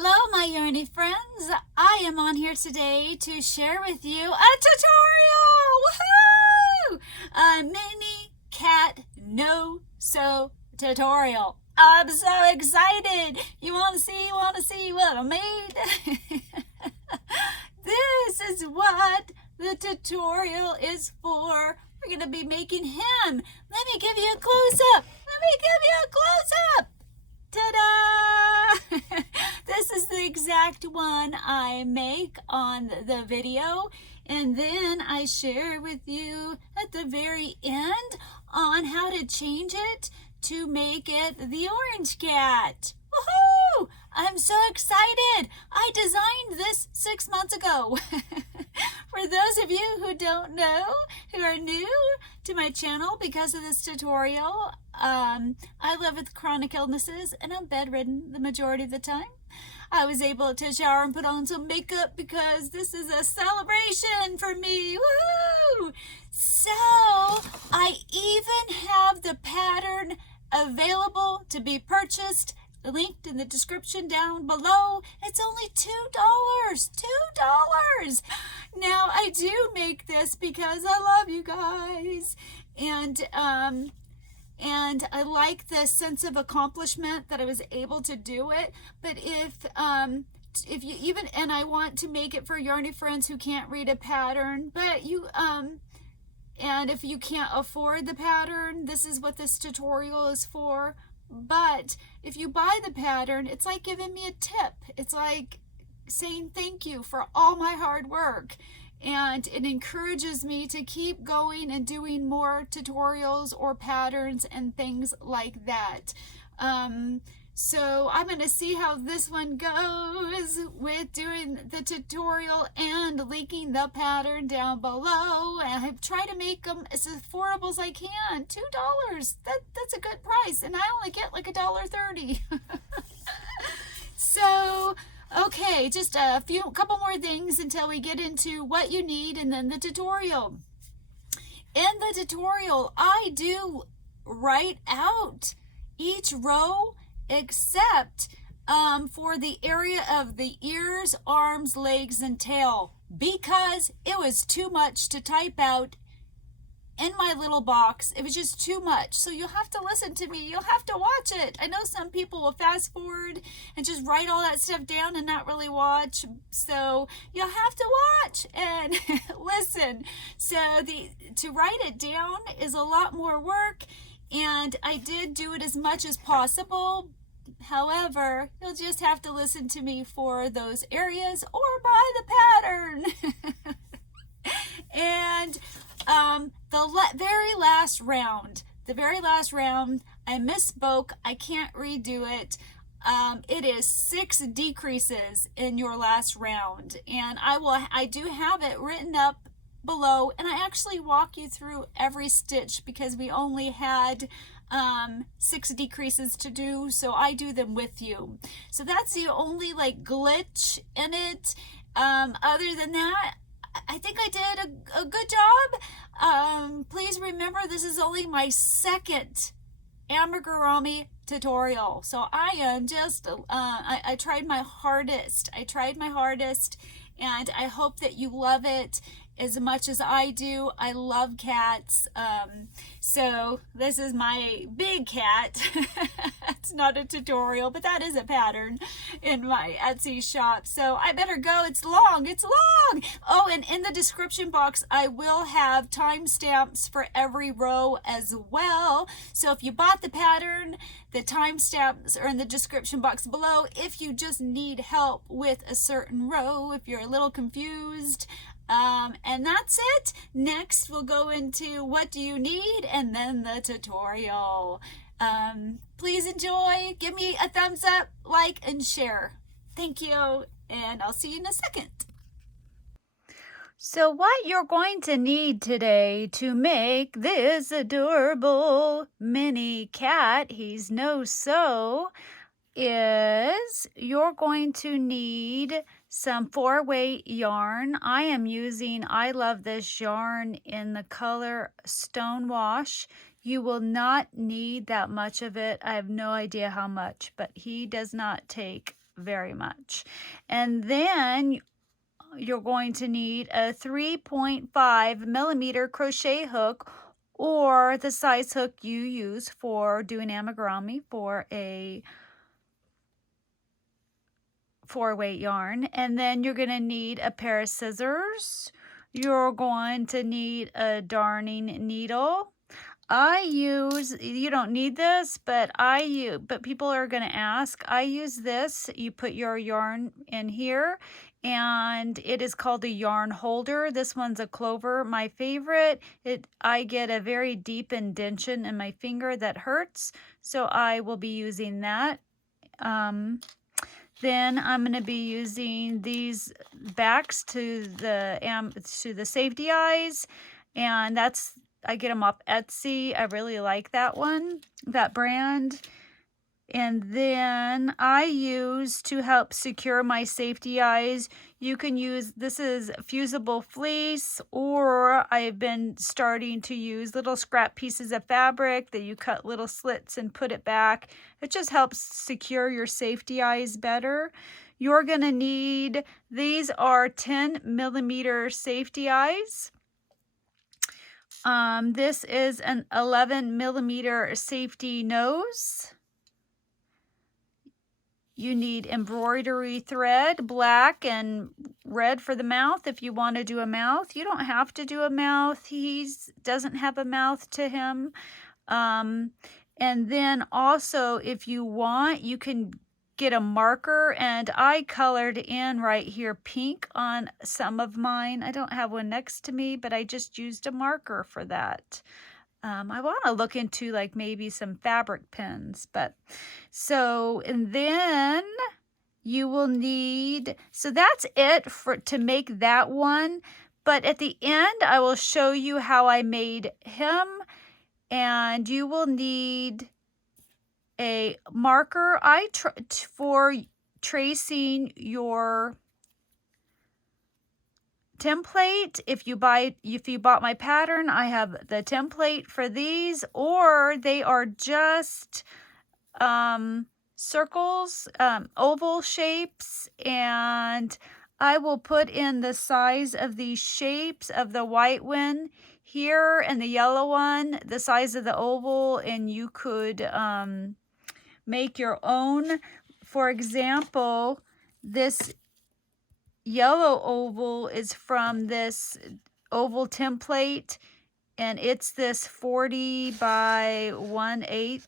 Hello, my yarny friends. I am on here today to share with you a tutorial. Woohoo! A mini cat no-sew tutorial. I'm so excited. You want to see what I made? This is what the tutorial is for. We're going to be making him. Let me give you a close-up. Ta-da! This is the exact one I make on the video, and then I share with you at the very end on how to change it to make it the orange cat. Woohoo! I'm so excited. I designed this 6 months ago. For those of you who don't know, who are new to my channel because of this tutorial, I live with chronic illnesses and I'm bedridden the majority of the time. I was able to shower and put on some makeup because this is a celebration for me. Woohoo! So I even have the pattern available to be purchased, linked in the description down below. It's only $2. $2. Now I do make this because I love you guys, and I like the sense of accomplishment that I was able to do it. But if you even, and I want to make it for yarny friends who can't read a pattern, but you and if you can't afford the pattern, this is what this tutorial is for. But if you buy the pattern, it's like giving me a tip. It's like saying thank you for all my hard work. And it encourages me to keep going and doing more tutorials or patterns and things like that. So I'm going to see how this one goes with doing the tutorial and linking the pattern down below. And I try to make them as affordable as I can. $2. That's a good price. And I only get like $1.30. So, okay, just a couple more things until we get into what you need and then the tutorial. In the tutorial, I do write out each row except for the area of the ears, arms, legs, and tail, because it was too much to type out in my little box. It was just too much. So you'll have to listen to me. You'll have to watch it. I know some people will fast forward and just write all that stuff down and not really watch. So you'll have to watch and listen. So to write it down is a lot more work, and I did do it as much as possible. However, you'll just have to listen to me for those areas or buy the pattern. And the very last round, I misspoke. I can't redo it. It is 6 decreases in your last round, and I do have it written up below, and I actually walk you through every stitch because we only had 6 decreases to do, so I do them with you. So that's the only like glitch in it. Other than that, I think I did a good job. Please remember, this is only my second amigurumi tutorial, so I am just I tried my hardest. And I hope that you love it as much as I do. I love cats. So this is my big cat. It's not a tutorial, but that is a pattern in my Etsy shop. So I better go. It's long. Oh, and in the description box, I will have timestamps for every row as well. So if you bought the pattern, the timestamps are in the description box below. If you just need help with a certain row, if you're a little confused, and that's it. Next, we'll go into what do you need and then the tutorial. Please enjoy. Give me a thumbs up, like, and share. Thank you, and I'll see you in a second. So what you're going to need today to make this adorable mini cat, he's no-sew, is you're going to need some 4-way yarn. I am using I Love This yarn in the color Stonewash. You will not need that much of it. I have no idea how much, but he does not take very much. And then you're going to need a 3.5 millimeter crochet hook, or the size hook you use for doing amigurumi for a 4-weight yarn. And then you're going to need a pair of scissors. You're going to need a darning needle. You don't need this, but people are going to ask. I use this. You put your yarn in here, and it is called a yarn holder. This one's a clover. My favorite. I get a very deep indentation in my finger that hurts, so I will be using that. Then I'm going to be using these backs to the safety eyes, and I get them off Etsy. I really like that brand. And then I use, to help secure my safety eyes, you can use, this is fusible fleece, or I've been starting to use little scrap pieces of fabric that you cut little slits and put it back. It just helps secure your safety eyes better. You're going to need, these are 10 millimeter safety eyes. This is an 11 millimeter safety nose. You need embroidery thread, black and red for the mouth if you want to do a mouth. You don't have to do a mouth. He doesn't have a mouth to him. And then also, if you want, you can get a marker, and I colored in right here pink on some of mine. I don't have one next to me, but I just used a marker for that. I want to look into like maybe some fabric pins, and then you will need, so that's it to make that one. But at the end, I will show you how I made him, and you will need a marker for tracing your template. If you bought my pattern, I have the template for these, or they are just circles, oval shapes, and I will put in the size of these shapes of the white one here and the yellow one, the size of the oval, and you could make your own. For example, this yellow oval is from this oval template, and it's this 40 by 1/8,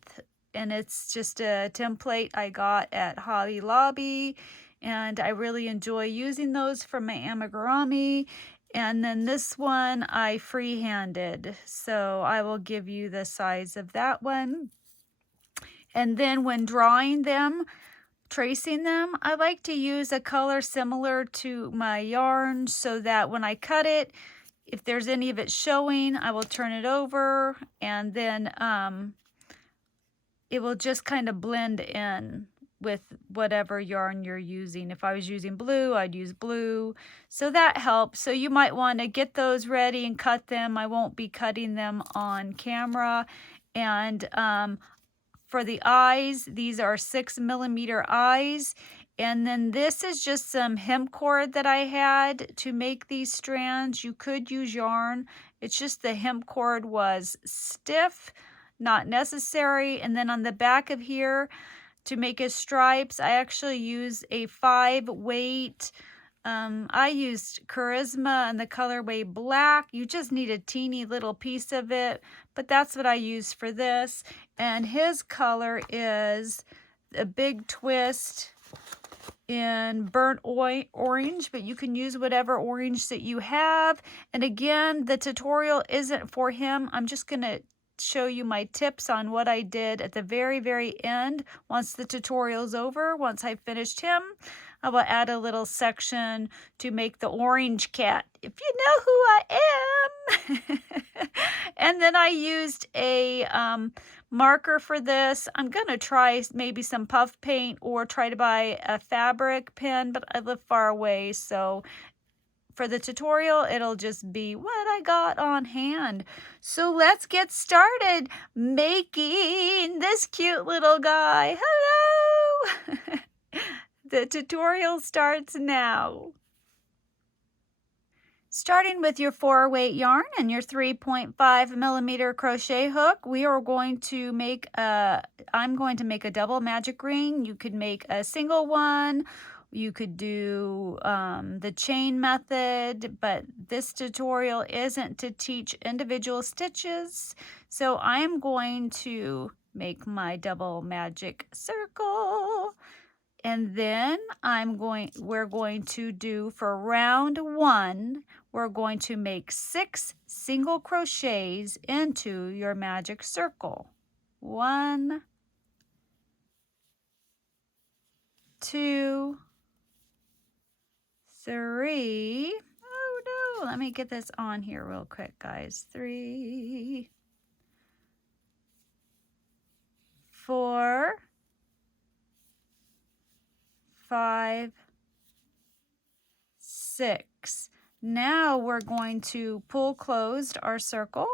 and it's just a template I got at Hobby Lobby, and I really enjoy using those for my amigurumi. And then this one I freehanded, so I will give you the size of that one. And then when drawing them, tracing them, I like to use a color similar to my yarn, so that when I cut it, if there's any of it showing, I will turn it over, and then it will just kind of blend in with whatever yarn you're using. If I was using blue, I'd use blue. So that helps. So you might want to get those ready and cut them. I won't be cutting them on camera. And for the eyes, these are 6 millimeter eyes. And then this is just some hemp cord that I had to make these strands. You could use yarn. It's just the hemp cord was stiff, not necessary. And then on the back of here, to make his stripes, I actually use a 5-weight. I used Charisma in the colorway black. You just need a teeny little piece of it, but that's what I used for this. And his color is a big twist in burnt orange, but you can use whatever orange that you have. And again, the tutorial isn't for him. I'm just going to show you my tips on what I did at the very, very end. Once the tutorial's over, once I finished him, I will add a little section to make the orange cat, if you know who I am. And then I used a marker for this. I'm going to try maybe some puff paint or try to buy a fabric pen, but I live far away, so for the tutorial, it'll just be what I got on hand. So let's get started making this cute little guy. Hello! The tutorial starts now. Starting with your 4-weight yarn and your 3.5 millimeter crochet hook, we are going to make I'm going to make a double magic ring. You could make a single one. You could do the chain method, but this tutorial isn't to teach individual stitches. So I'm going to make my double magic circle. And then we're going to do for round 1, we're going to make 6 single crochets into your magic circle. 1, 2, 3. Oh no, let me get this on here real quick, guys. 3, 4, 5, 6. Now we're going to pull closed our circle.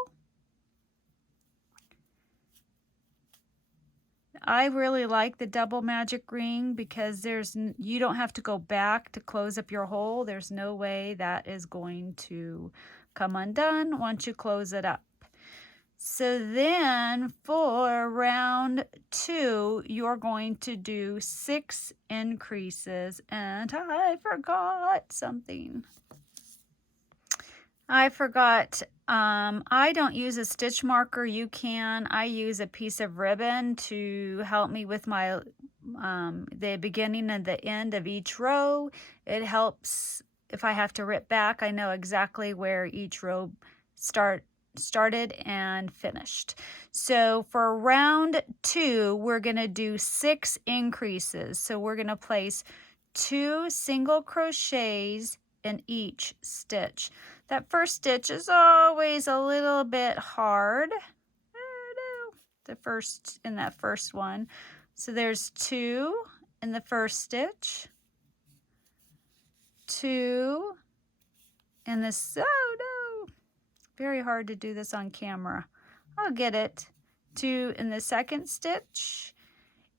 I really like the double magic ring because you don't have to go back to close up your hole. There's no way that is going to come undone once you close it up. So then for round 2, you're going to do 6 increases, and I forgot something. I forgot, I don't use a stitch marker. You can. I use a piece of ribbon to help me with my the beginning and the end of each row. It helps if I have to rip back. I know exactly where each row started and finished. So for round 2, we're going to do 6 increases. So we're going to place 2 single crochets in each stitch. That first stitch is always a little bit hard. In that first one. So there's 2 in the first stitch, 2 in this. Oh no! Very hard to do this on camera. I'll get it. 2 in the second stitch,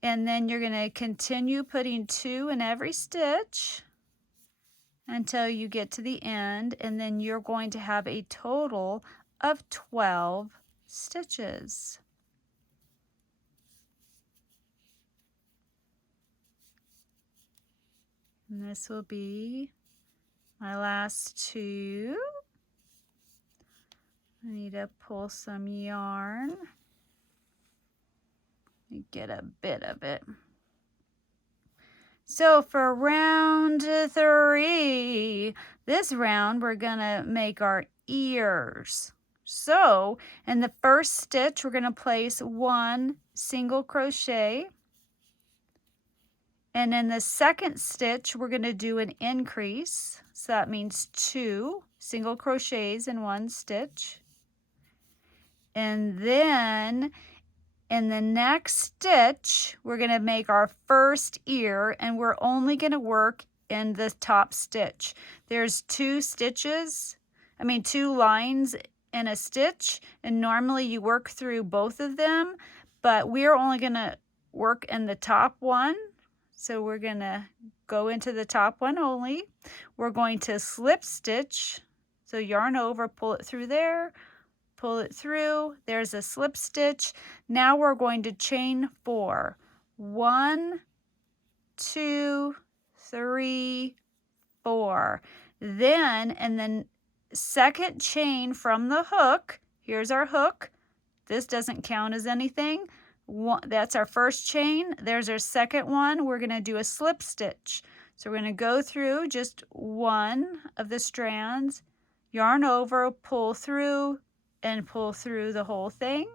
and then you're going to continue putting 2 in every stitch until you get to the end, and then you're going to have a total of 12 stitches. And this will be my last 2. I need to pull some yarn. Let me get a bit of it. So for round 3, this round we're gonna make our ears. So in the first stitch, we're gonna place 1 single crochet. And in the second stitch, we're gonna do an increase. So that means 2 single crochets in 1 stitch. And then in the next stitch, we're going to make our first ear, and we're only going to work in the top stitch. There's 2 lines in a stitch, and normally you work through both of them, but we're only going to work in the top one. So we're going to go into the top one only. We're going to slip stitch. So yarn over, pull it through there, pull it through. There's a slip stitch. Now we're going to chain 4. 1, 2, 3, 4. Then in the second chain from the hook, here's our hook. This doesn't count as anything. That's our first chain. There's our second one. We're going to do a slip stitch. So we're going to go through just one of the strands, yarn over, pull through, and pull through the whole thing.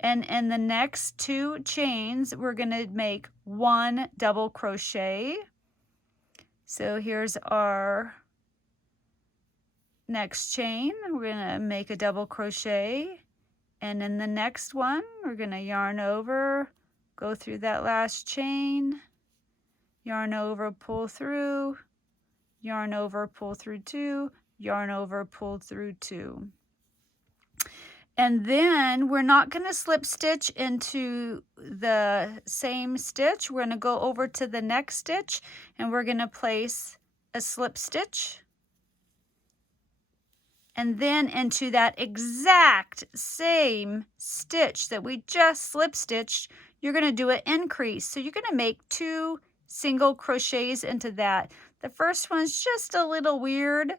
And in the next 2 chains, we're going to make 1 double crochet. So here's our next chain. We're going to make a double crochet. And in the next one, we're going to yarn over, go through that last chain, yarn over, pull through, yarn over, pull through 2, yarn over, pull through 2. And then we're not going to slip stitch into the same stitch. We're going to go over to the next stitch and we're going to place a slip stitch. And then into that exact same stitch that we just slip stitched, you're going to do an increase. So you're going to make 2 single crochets into that. The first one's just a little weird.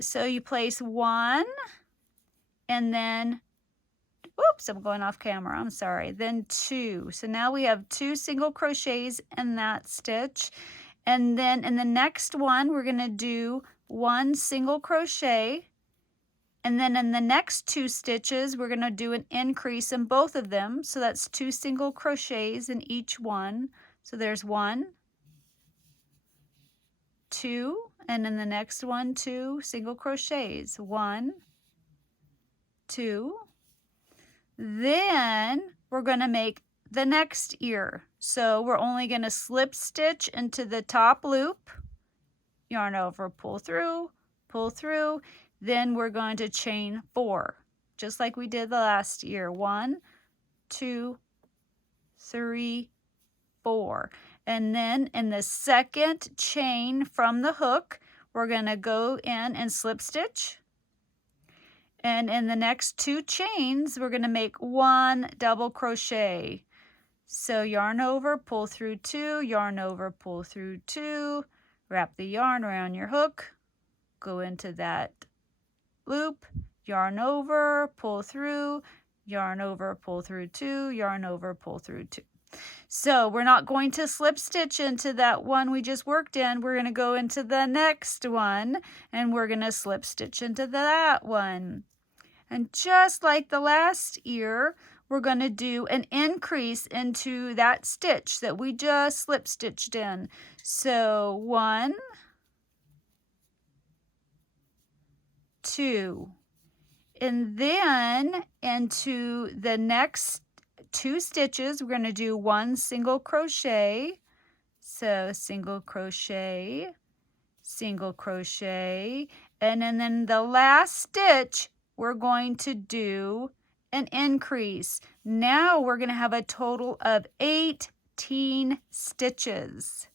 So you place 1 and then, oops, I'm going off camera, I'm sorry, then 2. So now we have 2 single crochets in that stitch. And then in the next one, we're going to do 1 single crochet. And then in the next 2 stitches, we're going to do an increase in both of them. So that's 2 single crochets in each one. So there's 1, 2, and in the next one, 2 single crochets. 1, 2. Then we're going to make the next ear. So we're only going to slip stitch into the top loop, yarn over, pull through, then we're going to chain 4, just like we did the last ear. 1, 2, 3, 4. And then in the second chain from the hook, we're going to go in and slip stitch. And in the next 2 chains, we're going to make 1 double crochet. So yarn over, pull through 2, yarn over, pull through 2, wrap the yarn around your hook, go into that loop, yarn over, pull through, yarn over, pull through 2, yarn over, pull through 2. So we're not going to slip stitch into that one we just worked in. We're going to go into the next one and we're going to slip stitch into that one. And just like the last ear, we're going to do an increase into that stitch that we just slip stitched in. So 1, 2, and then into the next 2 stitches, we're going to do 1 single crochet. So single crochet, single crochet, and then the last stitch, we're going to do an increase. Now we're going to have a total of 18 stitches.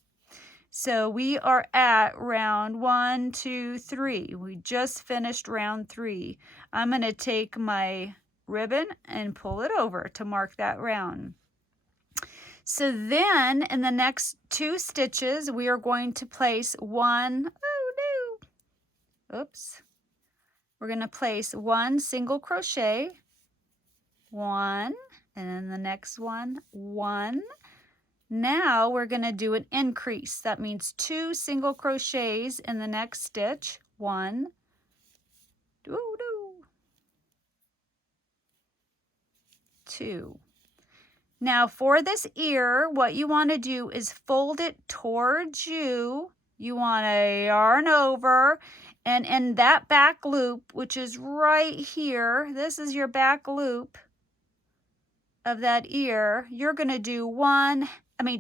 So we are at round 1, 2, 3. We just finished round 3. I'm going to take my ribbon and pull it over to mark that round. So then in the next 2 stitches, we are going to place 1, oh no, oops. We're going to place 1 single crochet, 1, and then the next one, 1. Now we're going to do an increase. That means 2 single crochets in the next stitch, 1, 2. Now for this ear, what you want to do is fold it towards you. You want to yarn over, and in that back loop, which is right here, this is your back loop of that ear, you're going to do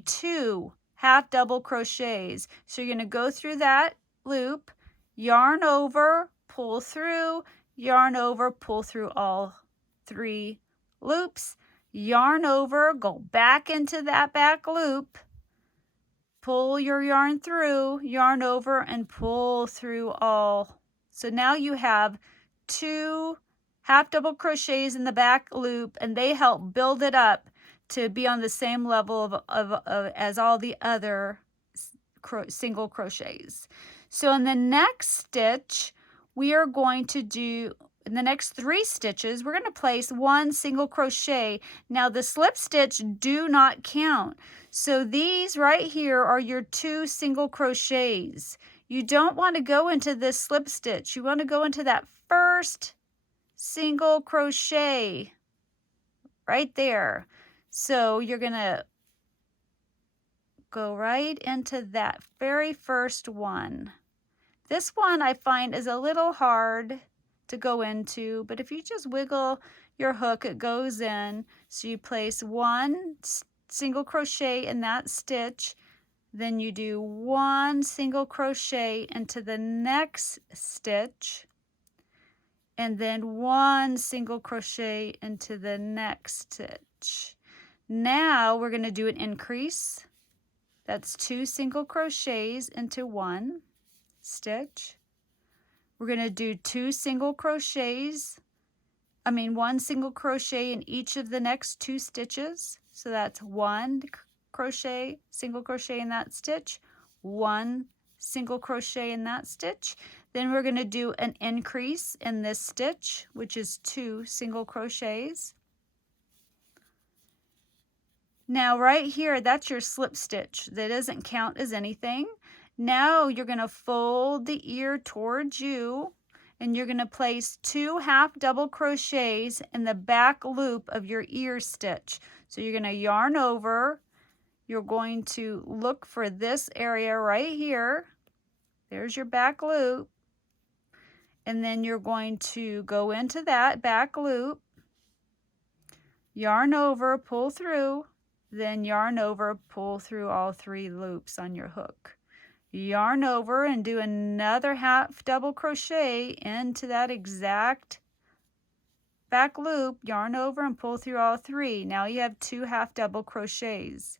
2 half double crochets. So you're going to go through that loop, yarn over, pull through, yarn over, pull through all 3 loops, yarn over, go back into that back loop, pull your yarn through, yarn over, and pull through all. So now you have 2 half double crochets in the back loop, and they help build it up to be on the same level as all the other single crochets. So in the next stitch, we are going to do, in the next 3 stitches, we're going to place 1 single crochet. Now the slip stitch do not count. So these right here are your 2 single crochets. You don't want to go into this slip stitch. You want to go into that first single crochet right there. So you're going to go right into that very first one. This one I find is a little hard to go into, but if you just wiggle your hook, it goes in. So you place 1 single crochet in that stitch, then you do 1 single crochet into the next stitch, and then 1 single crochet into the next stitch. Now we're going to do an increase. That's 2 single crochets into 1 stitch. We're going to do 1 single crochet in each of the next 2 stitches. So that's 1 crochet, single crochet in that stitch, 1 single crochet in that stitch. Then we're going to do an increase in this stitch, which is 2 single crochets. Now right here, that's your slip stitch. That doesn't count as anything. Now you're going to fold the ear towards you, and you're going to place 2 half double crochets in the back loop of your ear stitch. So you're going to yarn over. You're going to look for this area right here. There's your back loop. And then you're going to go into that back loop, yarn over, pull through, then yarn over, pull through all 3 loops on your hook. Yarn over and do another half double crochet into that exact back loop, yarn over and pull through all 3. Now you have 2 half double crochets.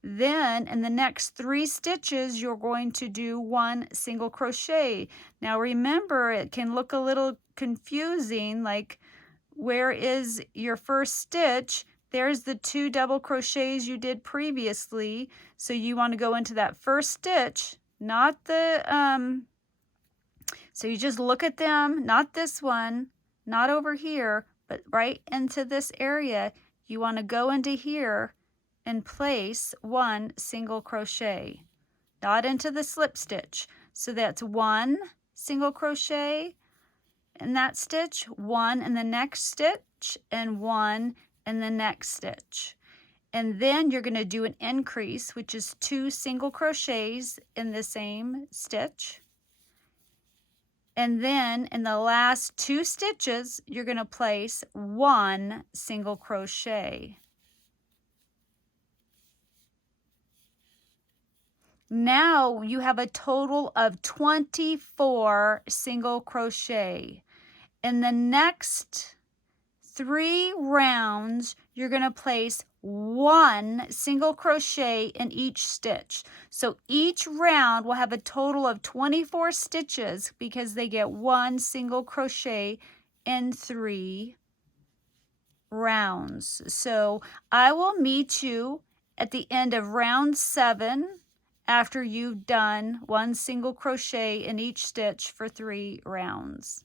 Then in the next 3 stitches, you're going to do 1 single crochet. Now remember, it can look a little confusing, like where is your first stitch? There's the 2 double crochets you did previously. So you want to go into that first stitch, not the, so you just look at them, not this one, not over here, but right into this area. You want to go into here and place 1 single crochet, not into the slip stitch. So that's 1 single crochet in that stitch, 1 in the next stitch, and 1 in the next stitch. And then you're going to do an increase, which is 2 single crochets in the same stitch. And then in the last 2 stitches, you're going to place 1 single crochet. Now you have a total of 24 single crochet. In the next 3 rounds, you're going to place 1 single crochet in each stitch. So each round will have a total of 24 stitches because they get 1 single crochet in 3 rounds. So I will meet you at the end of round 7 after you've done 1 single crochet in each stitch for 3 rounds.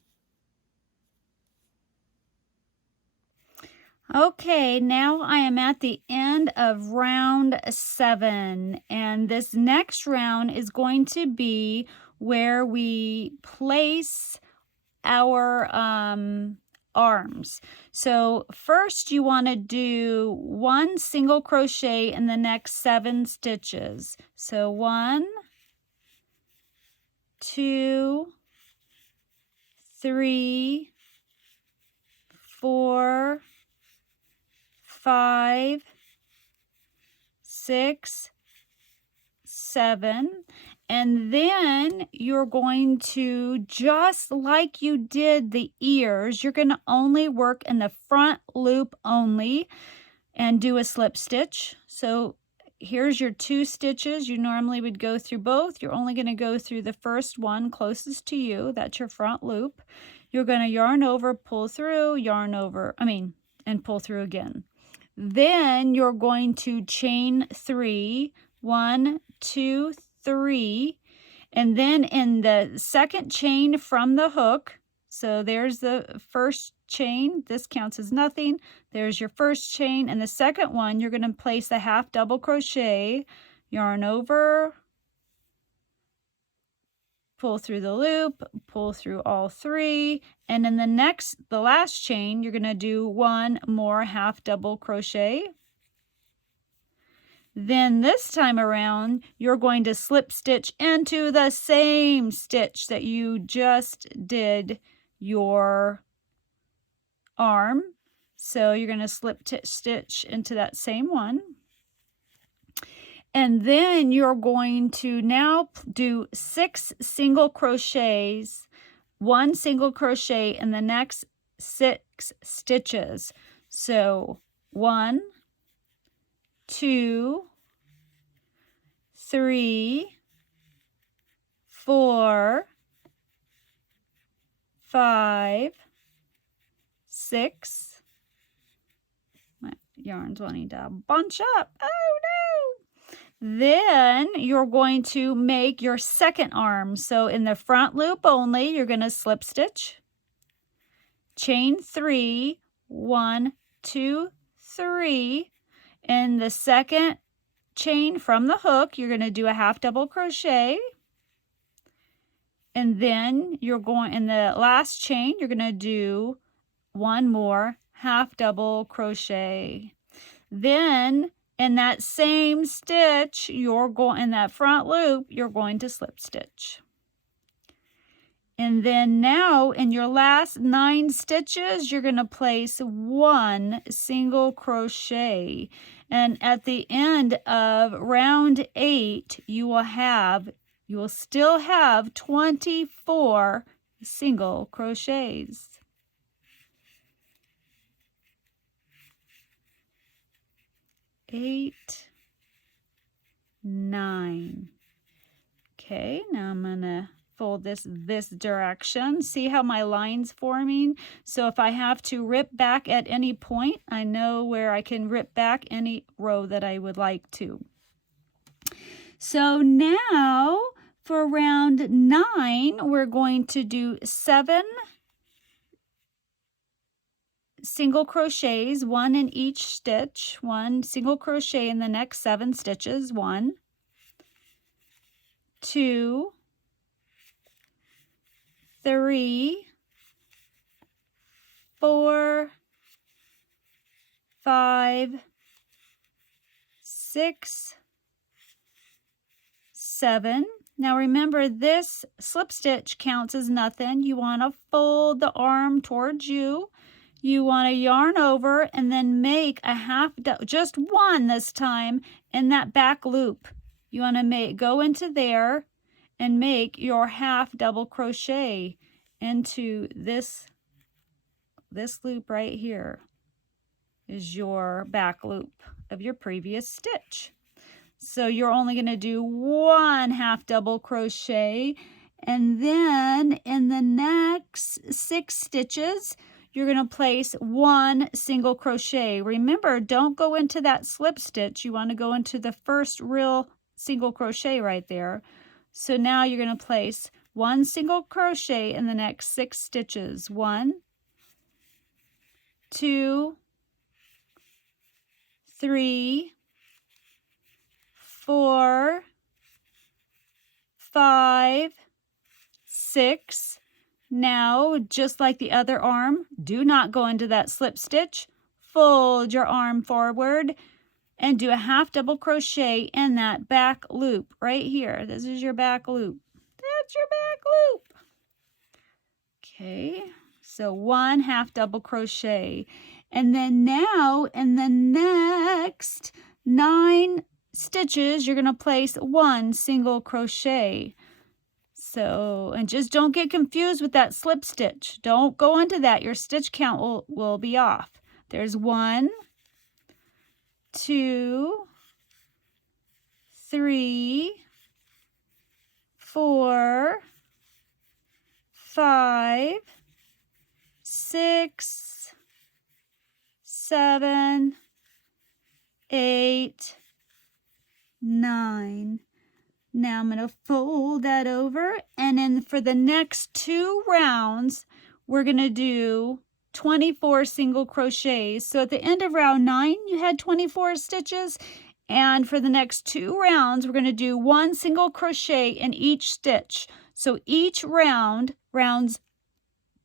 Okay, now I am at the end of round 7, and this next round is going to be where we place our arms. So first you want to do 1 single crochet in the next 7 stitches. So 1, 2, 3, 4, 5, 6, 7, and then you're going to, just like you did the ears, you're going to only work in the front loop only and do a slip stitch. So here's your 2 stitches. You normally would go through both. You're only going to go through the first one closest to you. That's your front loop. You're going to yarn over, pull through, yarn over, and pull through again. Then you're going to chain 3, 1, 2, 3, and then in the second chain from the hook, so there's the first chain, this counts as nothing, there's your first chain, and the second one you're going to place a half double crochet, yarn over, pull through the loop, pull through all 3, and in the last chain, you're going to do 1 more half double crochet. Then this time around, you're going to slip stitch into the same stitch that you just did your arm. So you're going to slip stitch into that same one. And then you're going to now do 6 single crochets 1 single crochet in the next 6 stitches. So 1, 2, 3, 4, 5, 6. My yarn's wanting to bunch up. Oh no! Then you're going to make your second arm. So in the front loop only, you're going to slip stitch, chain 3, 1, 2, 3. In the second chain from the hook, you're going to do a half double crochet. And then you're going, in the last chain, you're going to do 1 more half double crochet. Then in that same stitch, you're going, in that front loop, you're going to slip stitch. And then now in your last 9 stitches, you're going to place 1 single crochet. And at the end of round 8, you will still have 24 single crochets. 8, 9. Okay, now I'm gonna fold this direction. See how my line's forming? So if I have to rip back at any point, I know where I can rip back any row that I would like to. So now for round 9, we're going to do 7 single crochets, 1 in each stitch, 1 single crochet in the next 7 stitches, 1, 2, 3, 4, 5, 6, 7. Now remember, this slip stitch counts as nothing. You want to fold the arm towards you. You want to yarn over and then make a just 1 this time in that back loop. You want to go into there and make your half double crochet into this loop right here is your back loop of your previous stitch. So you're only going to do 1 half double crochet, and then in the next 6 stitches you're going to place 1 single crochet. Remember, don't go into that slip stitch. You want to go into the first real single crochet right there. So now you're going to place 1 single crochet in the next 6 stitches. 1, 2, 3, 4, 5, 6. Now, just like the other arm, do not go into that slip stitch. Fold your arm forward and do a half double crochet in that back loop right here. This is your back loop. That's your back loop. Okay, so 1 half double crochet. And then now in the next 9 stitches, you're going to place 1 single crochet. So, and just don't get confused with that slip stitch. Don't go into that. Your stitch count will be off. There's 1, 2, 3, 4, 5, 6, 7, 8, 9. Now I'm going to fold that over, and then for the next 2 rounds, we're going to do 24 single crochets. So at the end of round 9, you had 24 stitches, and for the next 2 rounds, we're going to do 1 single crochet in each stitch. So each round, rounds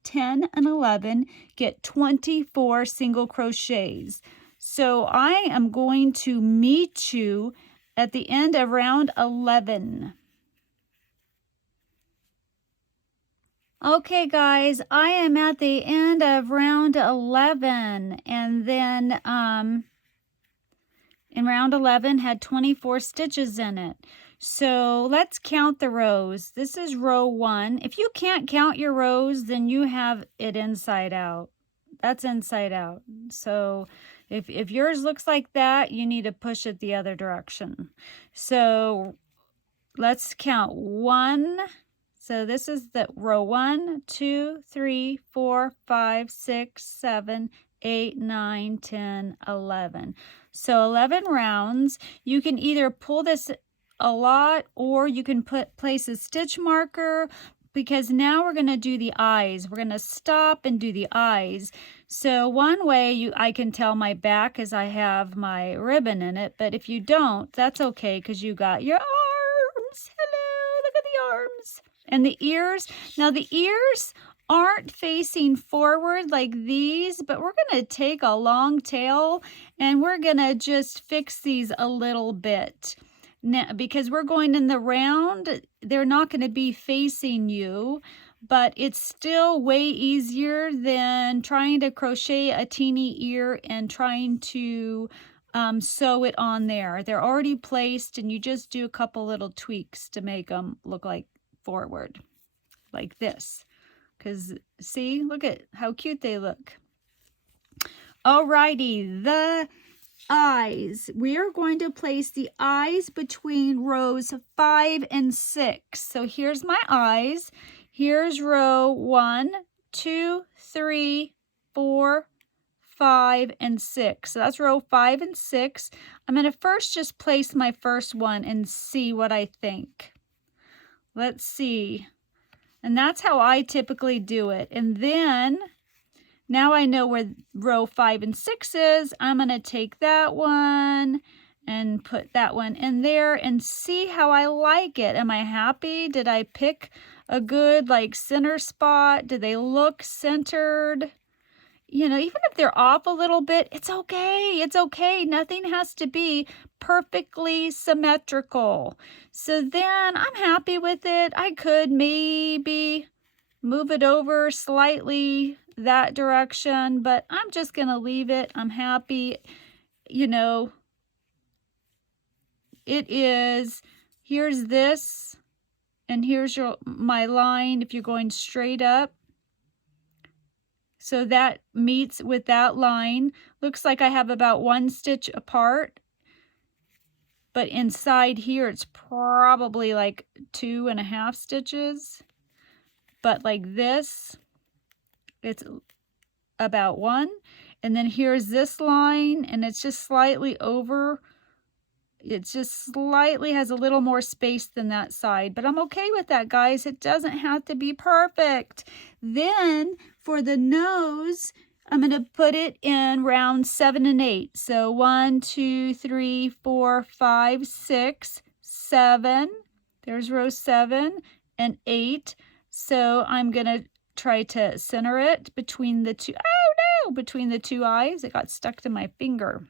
10 and 11, get 24 single crochets. So I am going to meet you at the end of round 11. Okay guys, I am at the end of round 11, and then in round 11 had 24 stitches in it. So let's count the rows. This is row 1. If you can't count your rows, then you have it inside out. That's inside out. So if yours looks like that, you need to push it the other direction. So let's count 1. So this is the row 1, 2, 3, 4, 5, 6, 7, 8, 9, 10, 11. So 11 rounds. You can either pull this a lot, or you can place a stitch marker, because now we're going to do the eyes. We're going to stop and do the eyes. So one way I can tell my back is I have my ribbon in it, but if you don't, that's okay, because you got your arms. Hello, look at the arms. And the ears. Now the ears aren't facing forward like these, but we're going to take a long tail and we're going to just fix these a little bit. Now, because we're going in the round, they're not going to be facing you, but it's still way easier than trying to crochet a teeny ear and trying to sew it on there. They're already placed, and you just do a couple little tweaks to make them look like forward, like this. Because see, look at how cute they look. Alrighty, the eyes. We are going to place the eyes between rows 5 and 6. So here's my eyes. Here's row 1, 2, 3, 4, 5, and 6. So that's row 5 and 6. I'm going to first just place my first one and see what I think. Let's see. And that's how I typically do it. And then now I know where row 5 and 6 is. I'm going to take that one and put that one in there and see how I like it. Am I happy? Did I pick a good center spot? Do they look centered? You know, even if they're off a little bit, it's okay. It's okay. Nothing has to be perfectly symmetrical. So then I'm happy with it. I could maybe move it over slightly that direction, but I'm just going to leave it. I'm happy. You know, it is, here's this, and here's my line if you're going straight up. So that meets with that line. Looks like I have about 1 stitch apart, but inside here it's probably like 2.5 stitches. But like this, it's about 1. And then here's this line, and it's just slightly over. It just slightly has a little more space than that side, but I'm okay with that, guys. It doesn't have to be perfect. Then for the nose, I'm going to put it in round 7 and 8. So 1, 2, 3, 4, 5, 6, 7. There's row 7 and 8. So I'm going to try to center it between the two. Oh no, between the two eyes. It got stuck to my finger.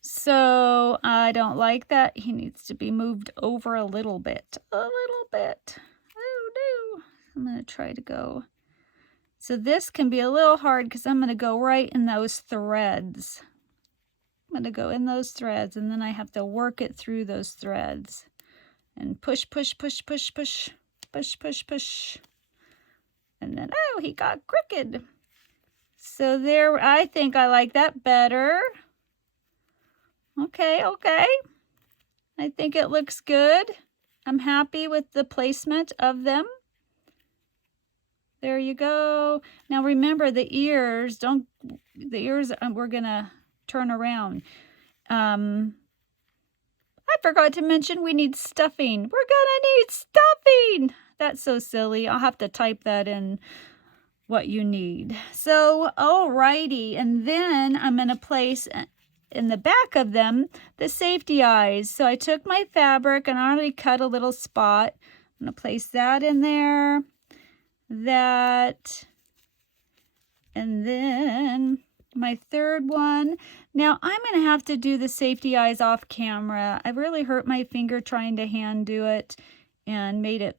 So I don't like that. He needs to be moved over a little bit. A little bit. Oh no. I'm going to try to go. So this can be a little hard because I'm going to go right in those threads. I'm going to go in those threads, and then I have to work it through those threads. And push, push, push, push, push, push, push, push. And then, oh, he got crooked. So there, I think I like that better. Okay, okay. I think it looks good. I'm happy with the placement of them. There you go. Now remember the ears, we're gonna turn around. I forgot to mention we need stuffing. We're gonna need stuffing. That's so silly. I'll have to type that in what you need. So, alrighty. And then I'm gonna place in the back of them the safety eyes. So I took my fabric and I already cut a little spot. I'm going to place that in there, that, and then my third one. Now I'm going to have to do the safety eyes off camera. I really hurt my finger trying to hand do it and made it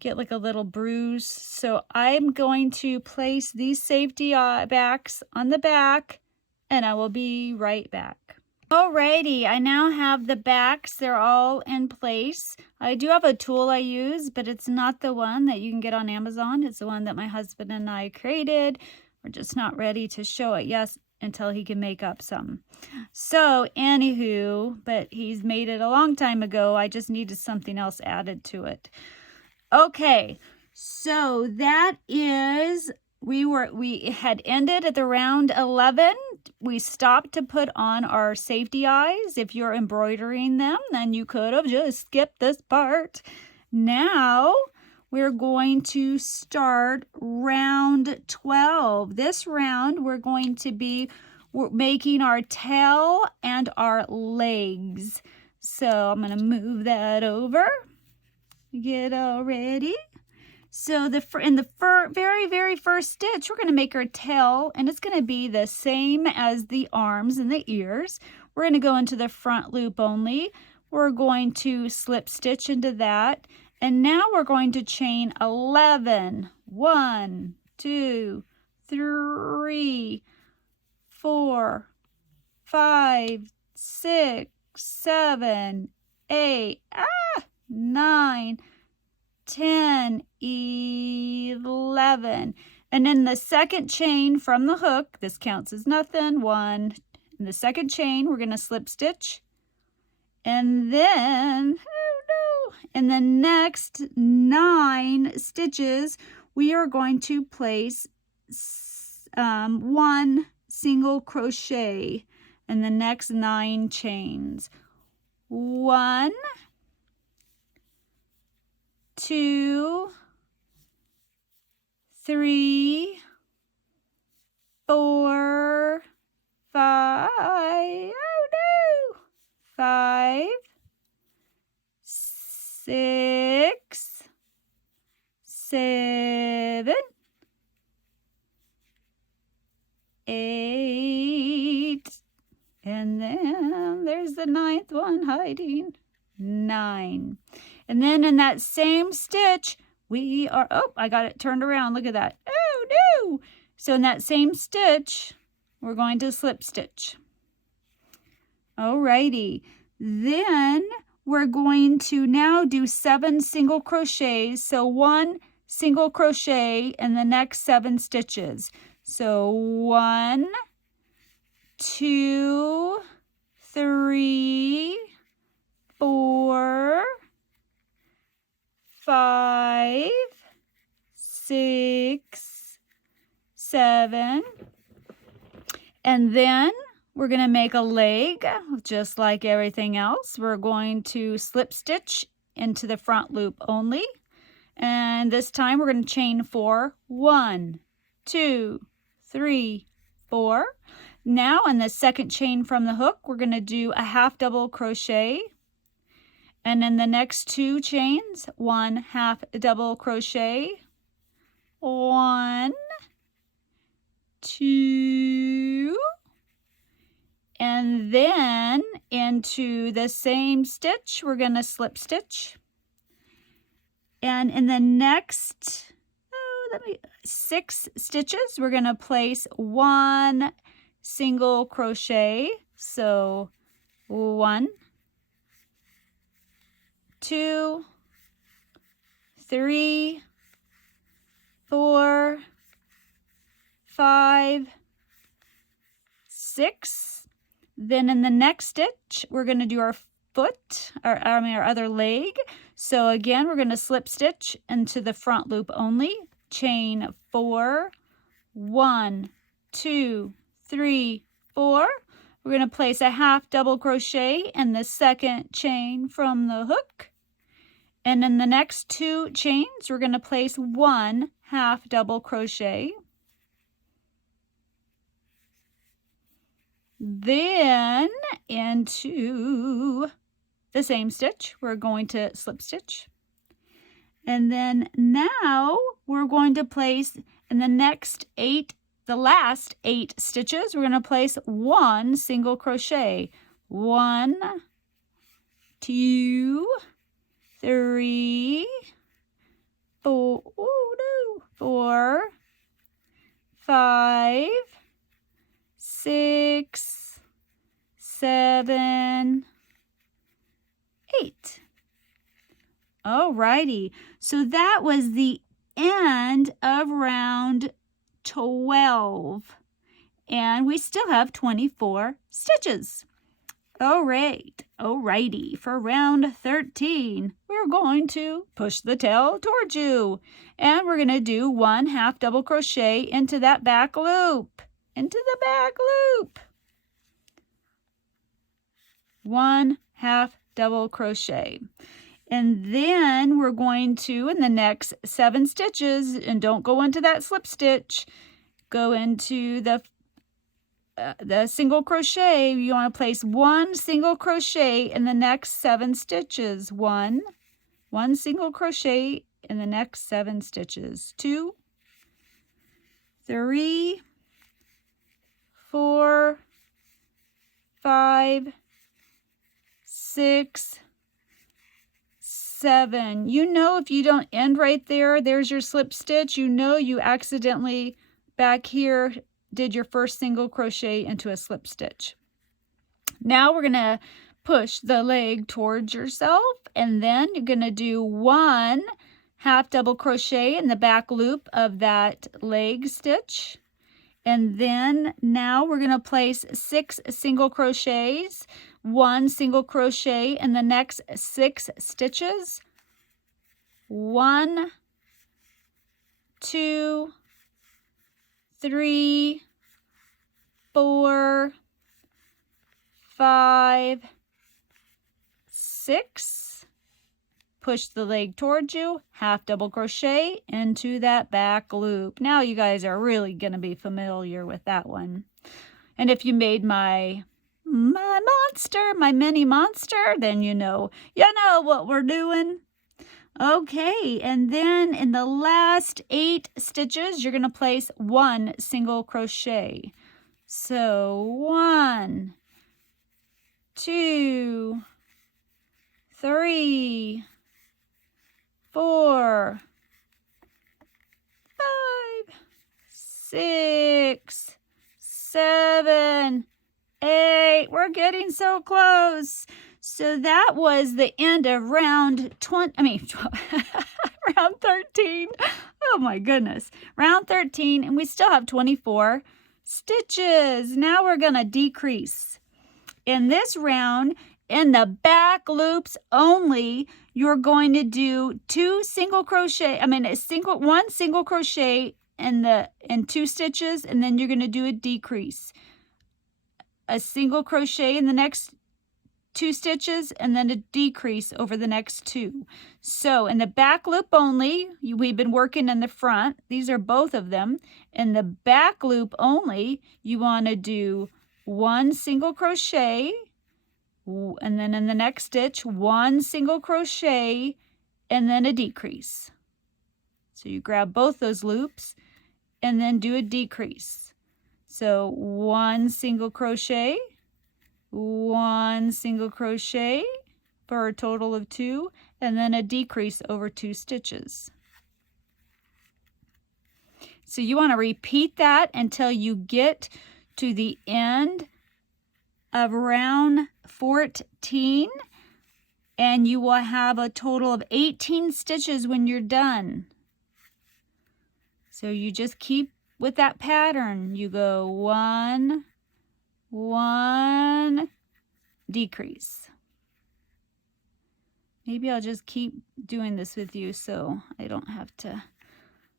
get like a little bruise. So I'm going to place these safety backs on the back, and I will be right back. Alrighty, I now have the backs. They're all in place. I do have a tool I use, but it's not the one that you can get on Amazon. It's the one that my husband and I created. We're just not ready to show it yet until he can make up some. So, anywho, but he's made it a long time ago. I just needed something else added to it. Okay, so that is, we had ended at the round 11. We stopped to put on our safety eyes. If you're embroidering them, then you could have just skipped this part. Now we're going to start round 12. This round we're going to be making our tail and our legs. So I'm going to move that over. Get all ready. So in the very first stitch, we're going to make our tail, and it's going to be the same as the arms and the ears. We're going to go into the front loop only. We're going to slip stitch into that, and now we're going to chain 11. 1, 2, 3, 4, 5, 6, 7, 8, 9, 10, 11. And in the second chain from the hook, this counts as nothing. 1. In the second chain, we're going to slip stitch. And then, in the next 9 stitches, we are going to place 1 single crochet in the next 9 chains. 1, 2, 3, 4, 5, 5, 6, 7, 8, and then there's the 9th one hiding. 9. And then in that same stitch, we are, I got it turned around. Look at that. Oh, no. So in that same stitch, we're going to slip stitch. Alrighty. Then we're going to now do 7 single crochets. So 1 single crochet in the next 7 stitches. So 1, 2, 3, 4, 5, 6, 7, and then we're going to make a leg just like everything else. We're going to slip stitch into the front loop only, and this time we're going to chain 4. 1, 2, 3, 4. Now in the second chain from the hook, we're going to do a half double crochet. And in the next 2 chains, 1 half double crochet, 1, 2, and then into the same stitch, we're going to slip stitch. And in the next 6 stitches, we're going to place 1 single crochet. So 1, 2, 3, 4, 5, 6. Then in the next stitch, we're going to do our foot, our other leg. So again, we're going to slip stitch into the front loop only, chain 4, 1, 2, 3, 4. We're going to place a half double crochet in the second chain from the hook. And in the next 2 chains, we're going to place 1 half double crochet. Then into the same stitch, we're going to slip stitch. And then now we're going to place in the next 8, the last 8 stitches, we're going to place 1 single crochet. 1, 2, 3, 4, 4, 5, 6, 7, 8. Alrighty, so that was the end of round 12. And we still have 24 stitches. Alrighty, for round 13, we're going to push the tail towards you. And we're going to do 1 half double crochet into that back loop. 1 half double crochet. And then we're going to, in the next 7 stitches, and don't go into that slip stitch, go into the single crochet. You want to place 1 single crochet in the next 7 stitches. 1 single crochet in the next 7 stitches. 2, 3, 4, 5, 6, 7. You know, if you don't end right there, there's your slip stitch. You know you accidentally back here did your first single crochet into a slip stitch. Now we're going to push the leg towards yourself, and then you're going to do 1 half double crochet in the back loop of that leg stitch. And then now we're going to place 6 single crochets, 1 single crochet in the next 6 stitches. 1, 2, 3, 4, 5, 6. Push the leg towards you, half double crochet into that back loop. Now you guys are really going to be familiar with that one. And if you made my mini monster, then you know what we're doing. Okay, and then in the last 8 stitches, you're going to place 1 single crochet. So 1, 2, 3, 4, 5, 6, 7, 8. We're getting so close. So that was the end of round 13. Oh my goodness. Round 13, and we still have 24 stitches. Now we're going to decrease. In this round, in the back loops only, you're going to do 1 single crochet in 2 stitches, and then you're going to do a decrease. A single crochet in the next 2 stitches, and then a decrease over the next 2. So in the back loop only, we've been working in the front. These are both of them. In the back loop only, you want to do 1 single crochet, and then in the next stitch, 1 single crochet, and then a decrease. So you grab both those loops and then do a decrease. So 1 single crochet, 1 single crochet for a total of 2, and then a decrease over 2 stitches. So you want to repeat that until you get to the end of round 14, and you will have a total of 18 stitches when you're done. So you just keep with that pattern. You go 1, 1, decrease. Maybe I'll just keep doing this with you so I don't have to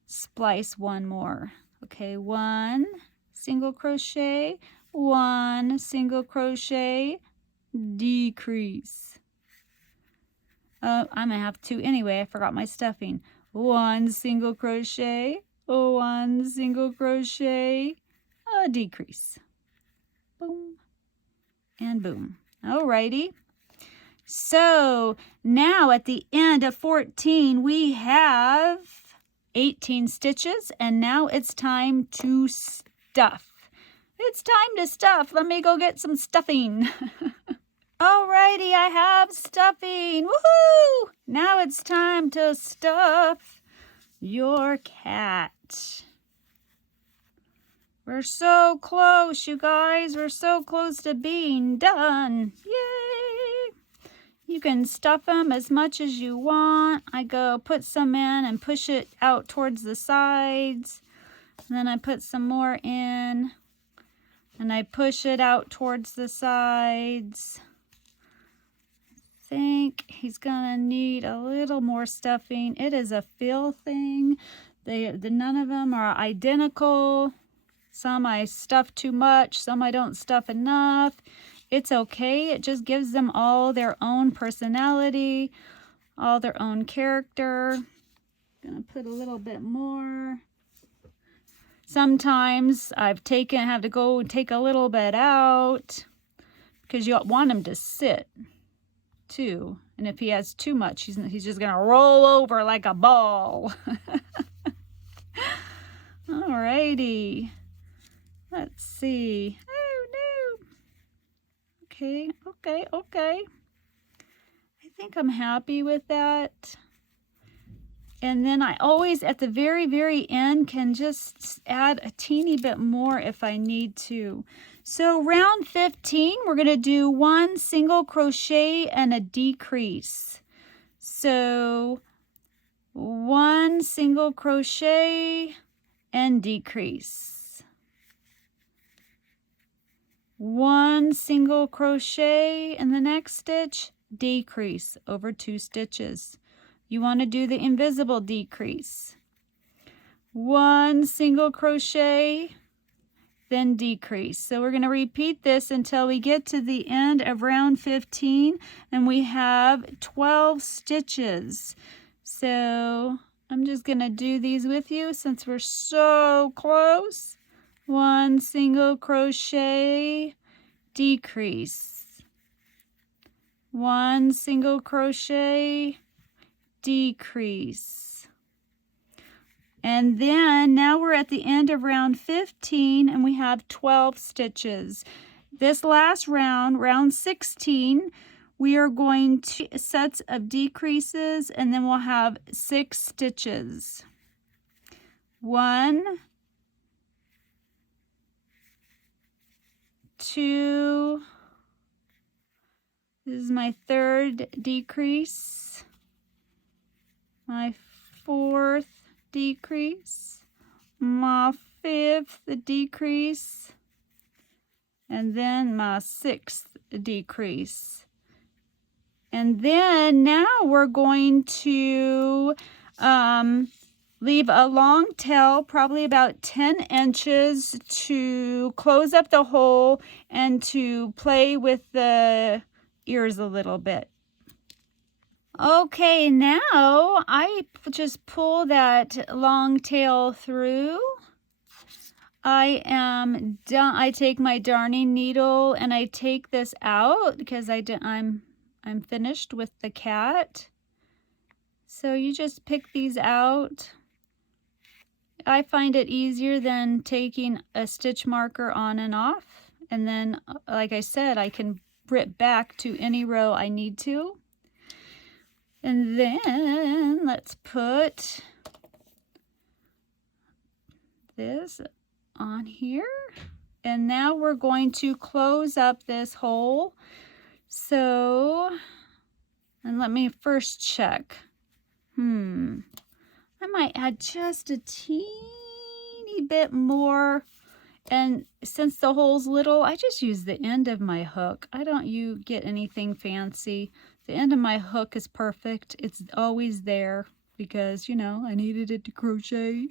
splice one more. Okay, 1 single crochet, 1 single crochet, decrease. I'm gonna have 2 anyway. I forgot my stuffing. 1 single crochet, 1 single crochet, a decrease. Boom and boom. Alrighty. So now at the end of 14, we have 18 stitches, and now it's time to stuff. It's time to stuff. Let me go get some stuffing. Alrighty, I have stuffing. Woohoo! Now it's time to stuff your cat. We're so close, you guys. We're so close to being done. Yay! You can stuff them as much as you want. I go put some in and push it out towards the sides. And then I put some more in. And I push it out towards the sides. I think he's gonna need a little more stuffing. It is a feel thing. None of them are identical. Some I stuff too much, some I don't stuff enough. It's okay. It just gives them all their own personality, all their own character. Gonna put a little bit more. Sometimes have to go and take a little bit out because you want him to sit too. And if he has too much, he's just gonna roll over like a ball. Alrighty. Let's see. Oh no. Okay. I think I'm happy with that. And then I always, at the very, very end, can just add a teeny bit more if I need to. So round 15, we're going to do 1 single crochet and a decrease. So 1 single crochet and decrease. 1 single crochet in the next stitch, decrease over 2 stitches. You want to do the invisible decrease. 1 single crochet, then decrease. So we're going to repeat this until we get to the end of round 15 and we have 12 stitches. So I'm just going to do these with you since we're so close. 1 single crochet, decrease. 1 single crochet, decrease. And then now we're at the end of round 15 and we have 12 stitches. This last round, round 16, we are going to sets of decreases and then we'll have 6 stitches. 1, 2, this is my 3rd decrease. My 4th decrease, my 5th decrease, and then my 6th decrease. And then now we're going to leave a long tail, probably about 10 inches, to close up the hole and to play with the ears a little bit. Okay, now I just pull that long tail through. I am done. I take my darning needle and I take this out because I'm finished with the cat. So you just pick these out. I find it easier than taking a stitch marker on and off. And then, like I said, I can rip back to any row I need to. And then let's put this on here. And now we're going to close up this hole. So, and let me first check. I might add just a teeny bit more. And since the hole's little, I just use the end of my hook. I don't get anything fancy. The end of my hook is perfect. It's always there because, you know, I needed it to crochet.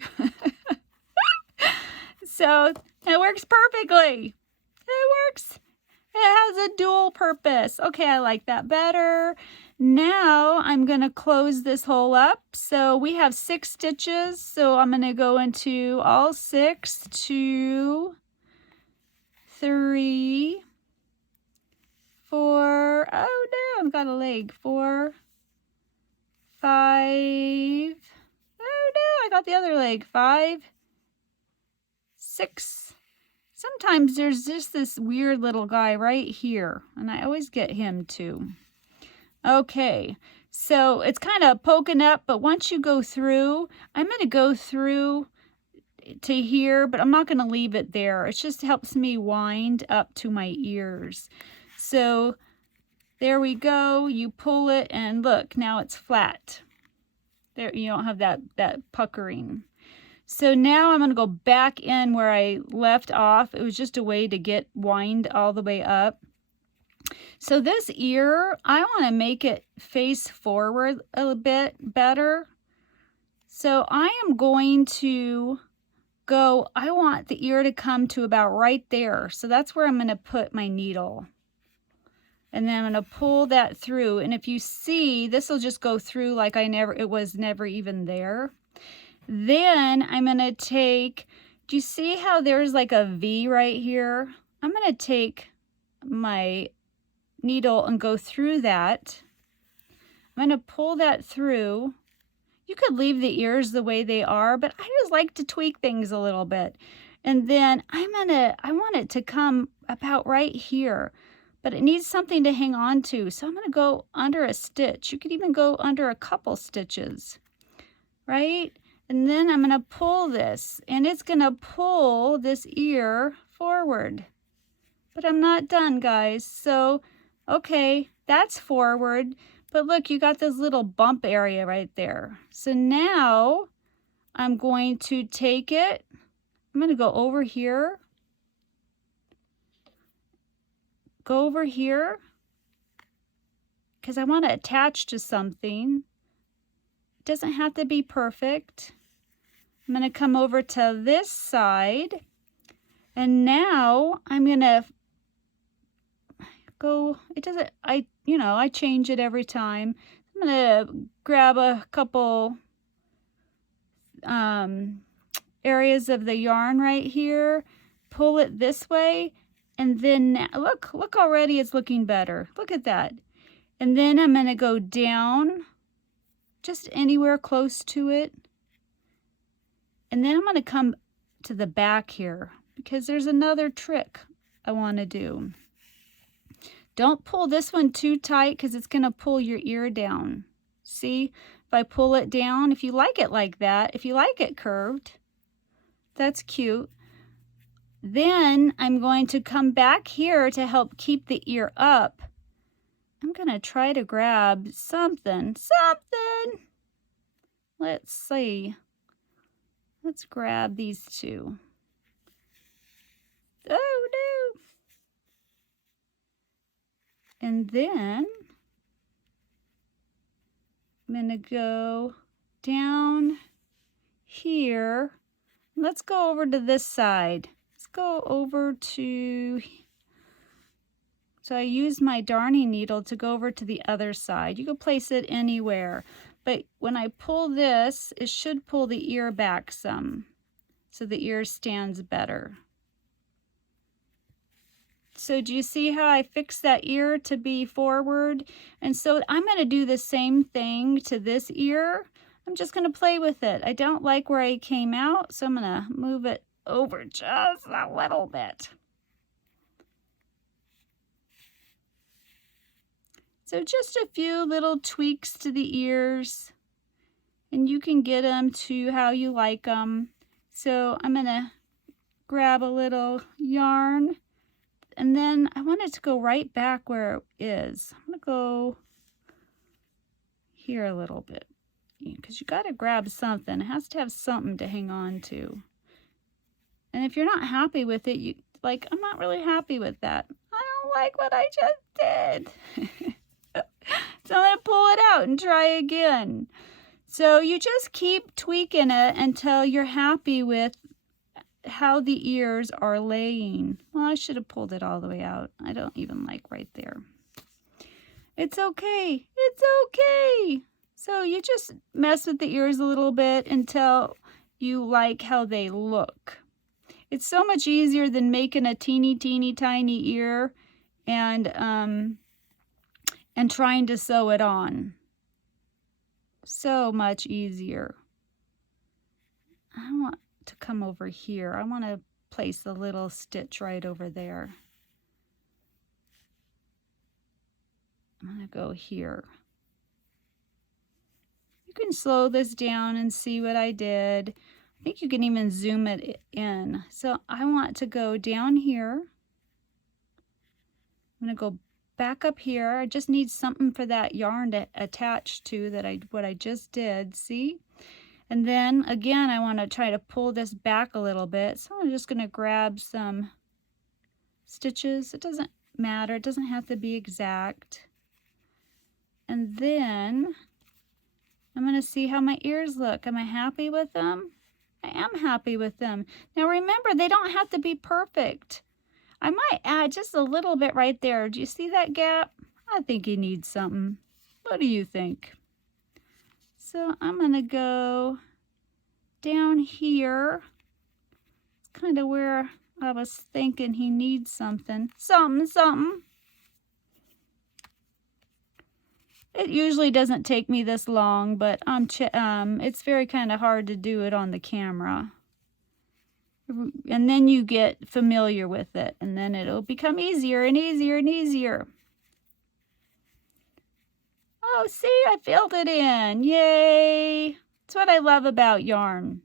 So it works perfectly. It works. It has a dual purpose. Okay, I like that better. Now I'm going to close this hole up. So we have 6 stitches. So I'm going to go into all 6, 2, 3, 4, oh no, I've got a leg, 4, 5, oh no, I got the other leg, 5, 6. Sometimes there's just this weird little guy right here, and I always get him too. Okay, so it's kind of poking up, but once you go through, I'm going to go through to here, but I'm not going to leave it there. It just helps me wind up to my ears. So there we go. You pull it and look, now it's flat. There, you don't have that puckering. So now I'm going to go back in where I left off. It was just a way to get wind all the way up. So this ear, I want to make it face forward a bit better. So I am going to go, I want the ear to come to about right there. So that's where I'm going to put my needle. And then I'm going to pull that through. And if you see, this will just go through like it was never even there. Then I'm going to take, do you see how there's like a V right here? I'm going to take my needle and go through that. I'm going to pull that through. You could leave the ears the way they are, but I just like to tweak things a little bit. And then I want it to come about right here, but it needs something to hang on to. So I'm going to go under a stitch. You could even go under a couple stitches, right? And then I'm going to pull this, and it's going to pull this ear forward. But I'm not done, guys. So, okay, that's forward. But look, you got this little bump area right there. So now I'm going to take it. I'm going to go over here. Go over here. Because I want to attach to something. It doesn't have to be perfect. I'm going to come over to this side, and now I'm going to go, it doesn't, I change it every time. I'm going to grab a couple areas of the yarn right here, pull it this way, and then look already it's looking better. Look at that. And then I'm going to go down just anywhere close to it. And then I'm going to come to the back here because there's another trick I want to do. Don't pull this one too tight because it's going to pull your ear down. See, if I pull it down, if you like it like that, if you like it curved, that's cute. Then I'm going to come back here to help keep the ear up. I'm going to try to grab something. Let's see. Let's grab these two. Oh no! And then I'm going to go down here. Let's go over to this side. Let's go over to, so I use my darning needle to go over to the other side. You can place it anywhere. But when I pull this, it should pull the ear back some, so the ear stands better. So do you see how I fixed that ear to be forward? And so I'm going to do the same thing to this ear. I'm just going to play with it. I don't like where I came out, so I'm going to move it over just a little bit. So just a few little tweaks to the ears, and you can get them to how you like them. So I'm going to grab a little yarn, and then I want it to go right back where it is. I'm going to go here a little bit, because you got to grab something. It has to have something to hang on to. And if you're not happy with it, you like, I'm not really happy with that. I don't like what I just did. So I'm going to pull it out and try again. So you just keep tweaking it until you're happy with how the ears are laying. Well, I should have pulled it all the way out. I don't even like right there. It's okay. It's okay. So you just mess with the ears a little bit until you like how they look. It's so much easier than making a teeny tiny ear and trying to sew it on. So much easier. I want to come over here. I want to place a little stitch right over there. I'm going to go here. You can slow this down and see what I did. I think you can even zoom it in. So I want to go down here. I'm going to go back up here. I just need something for that yarn to attach to what I just did. See? And then again, I want to try to pull this back a little bit. So I'm just going to grab some stitches. It doesn't matter. It doesn't have to be exact. And then I'm going to see how my ears look. Am I happy with them? I am happy with them. Now remember, they don't have to be perfect. I might add just a little bit right there. Do you see that gap? I think he needs something. What do you think? So I'm going to go down here. It's kind of where I was thinking he needs something. Something. It usually doesn't take me this long, but it's very kind of hard to do it on the camera. And then you get familiar with it, and then it'll become easier and easier and easier. Oh, see, I filled it in. Yay! That's what I love about yarn.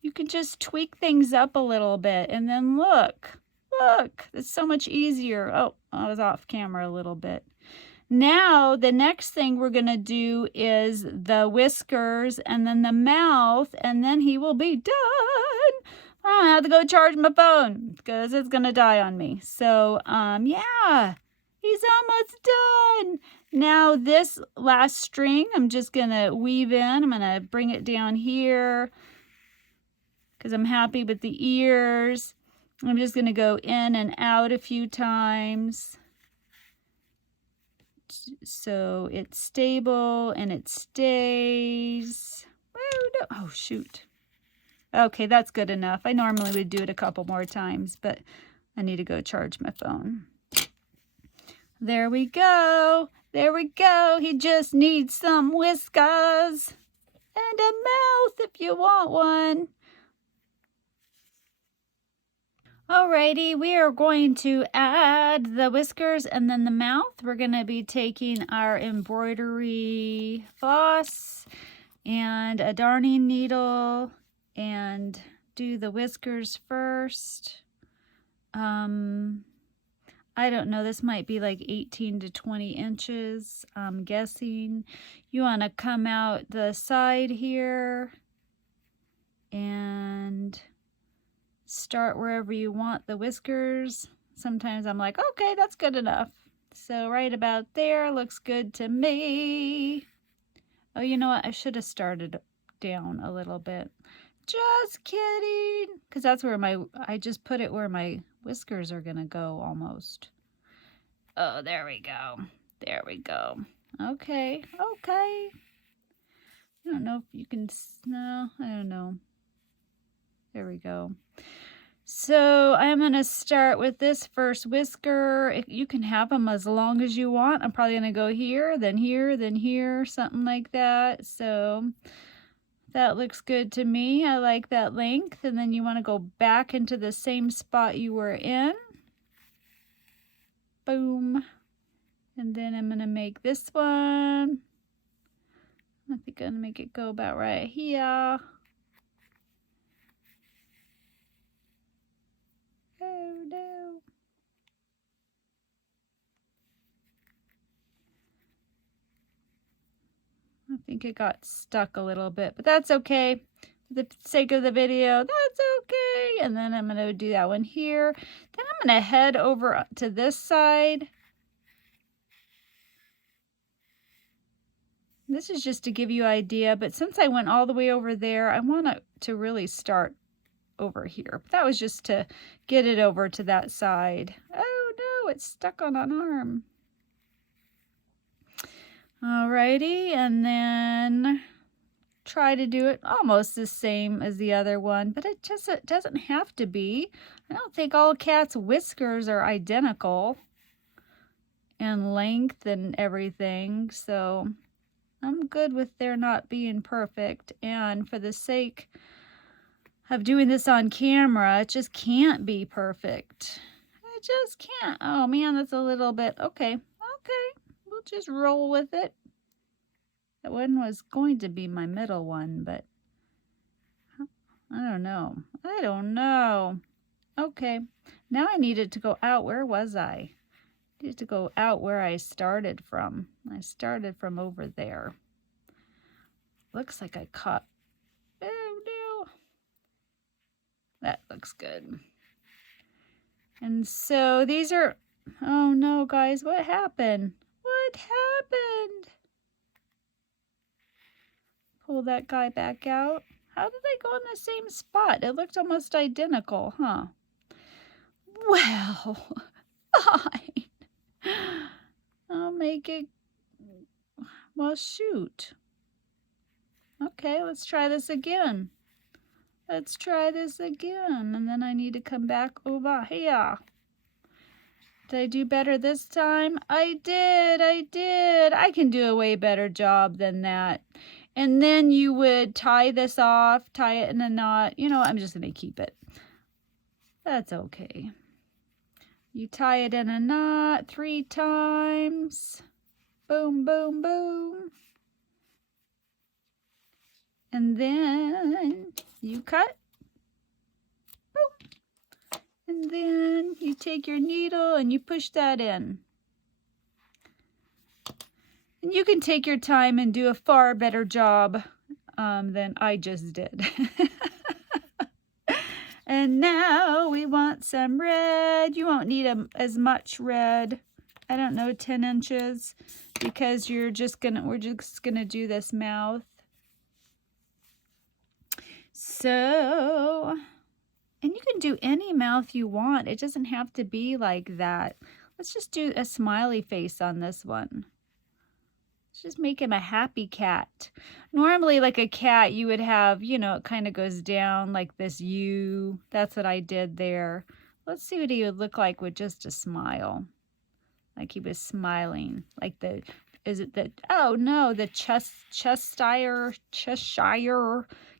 You can just tweak things up a little bit, and then look, it's so much easier. Oh, I was off camera a little bit. Now, the next thing we're going to do is the whiskers and then the mouth, and then he will be done. I have to go charge my phone because it's going to die on me. So, yeah, he's almost done. Now, this last string, I'm just going to weave in. I'm going to bring it down here because I'm happy with the ears. I'm just going to go in and out a few times, so it's stable and it stays. Oh, shoot. Okay, that's good enough. I normally would do it a couple more times, but I need to go charge my phone. There we go. There we go. He just needs some whiskers and a mouth if you want one. Alrighty, we are going to add the whiskers and then the mouth. We're going to be taking our embroidery floss and a darning needle and do the whiskers first. I don't know, this might be like 18 to 20 inches, I'm guessing. You want to come out the side here and start wherever you want the whiskers. Sometimes I'm like, okay, that's good enough. So right about there looks good to me. Oh, you know what? I should have started down a little bit. Just kidding. Because that's where I just put it where my whiskers are going to go almost. Oh, there we go. There we go. Okay. I don't know if you can, no, I don't know. There we go. So I'm going to start with this first whisker. You can have them as long as you want. I'm probably going to go here, then here, then here, something like that. So that looks good to me. I like that length. And then you want to go back into the same spot you were in. Boom. And then I'm going to make this one. I think I'm going to make it go about right here. Oh no. I think it got stuck a little bit, but that's okay. For the sake of the video, that's okay. And then I'm going to do that one here. Then I'm going to head over to this side. This is just to give you an idea, but since I went all the way over there, I want to really start over here. But that was just to get it over to that side. Oh no, it's stuck on an arm. Alrighty, and then try to do it almost the same as the other one, but it doesn't have to be. I don't think all cats' whiskers are identical in length and everything, so I'm good with their not being perfect. And for the sake of doing this on camera, it just can't be perfect. It just can't. Oh man, that's a little bit, okay. We'll just roll with it. That one was going to be my middle one, but I don't know. I don't know. Okay. Now I need it to go out. Where was I? I needed to go out where I started from. I started from over there. Looks like I caught. Oh no. That looks good. And so these are, oh no, guys, what happened? What happened? Pull that guy back out. How did they go in the same spot? It looked almost identical, huh? Well, fine. I'll make it, well, shoot. Okay, let's try this again. Let's try this again. And then I need to come back over here. Did I do better this time? I did. I can do a way better job than that. And then you would tie this off, tie it in a knot. You know, I'm just going to keep it. That's okay. You tie it in a knot 3 times. Boom, boom, boom. And then you cut. Boom. And then you take your needle and you push that in. And you can take your time and do a far better job than I just did. And now we want some red. You won't need as much red. I don't know, 10 inches, because we're just gonna do this mouth. So, and you can do any mouth you want. It doesn't have to be like that. Let's just do a smiley face on this one. Let's just make him a happy cat. Normally, like a cat, you would have, you know, it kind of goes down like this U. That's what I did there. Let's see what he would look like with just a smile. Like he was smiling. Like the, is it the, oh no, the Cheshire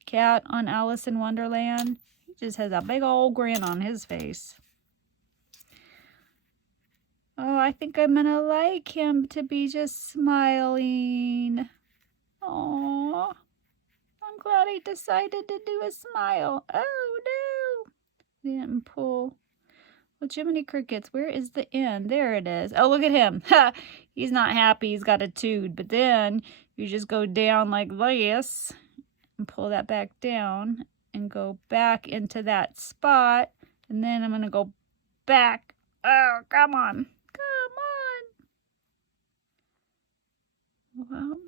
cat on Alice in Wonderland. He just has a big old grin on his face. Oh, I think I'm gonna like him to be just smiling. Oh, I'm glad he decided to do a smile. Oh no, didn't pull. Well, Jiminy Crickets, where is the end? There it is. Oh, look at him. Ha! He's not happy. He's got a toot. But then you just go down like this and pull that back down and go back into that spot. And then I'm going to go back. Oh, come on. Come on. Well,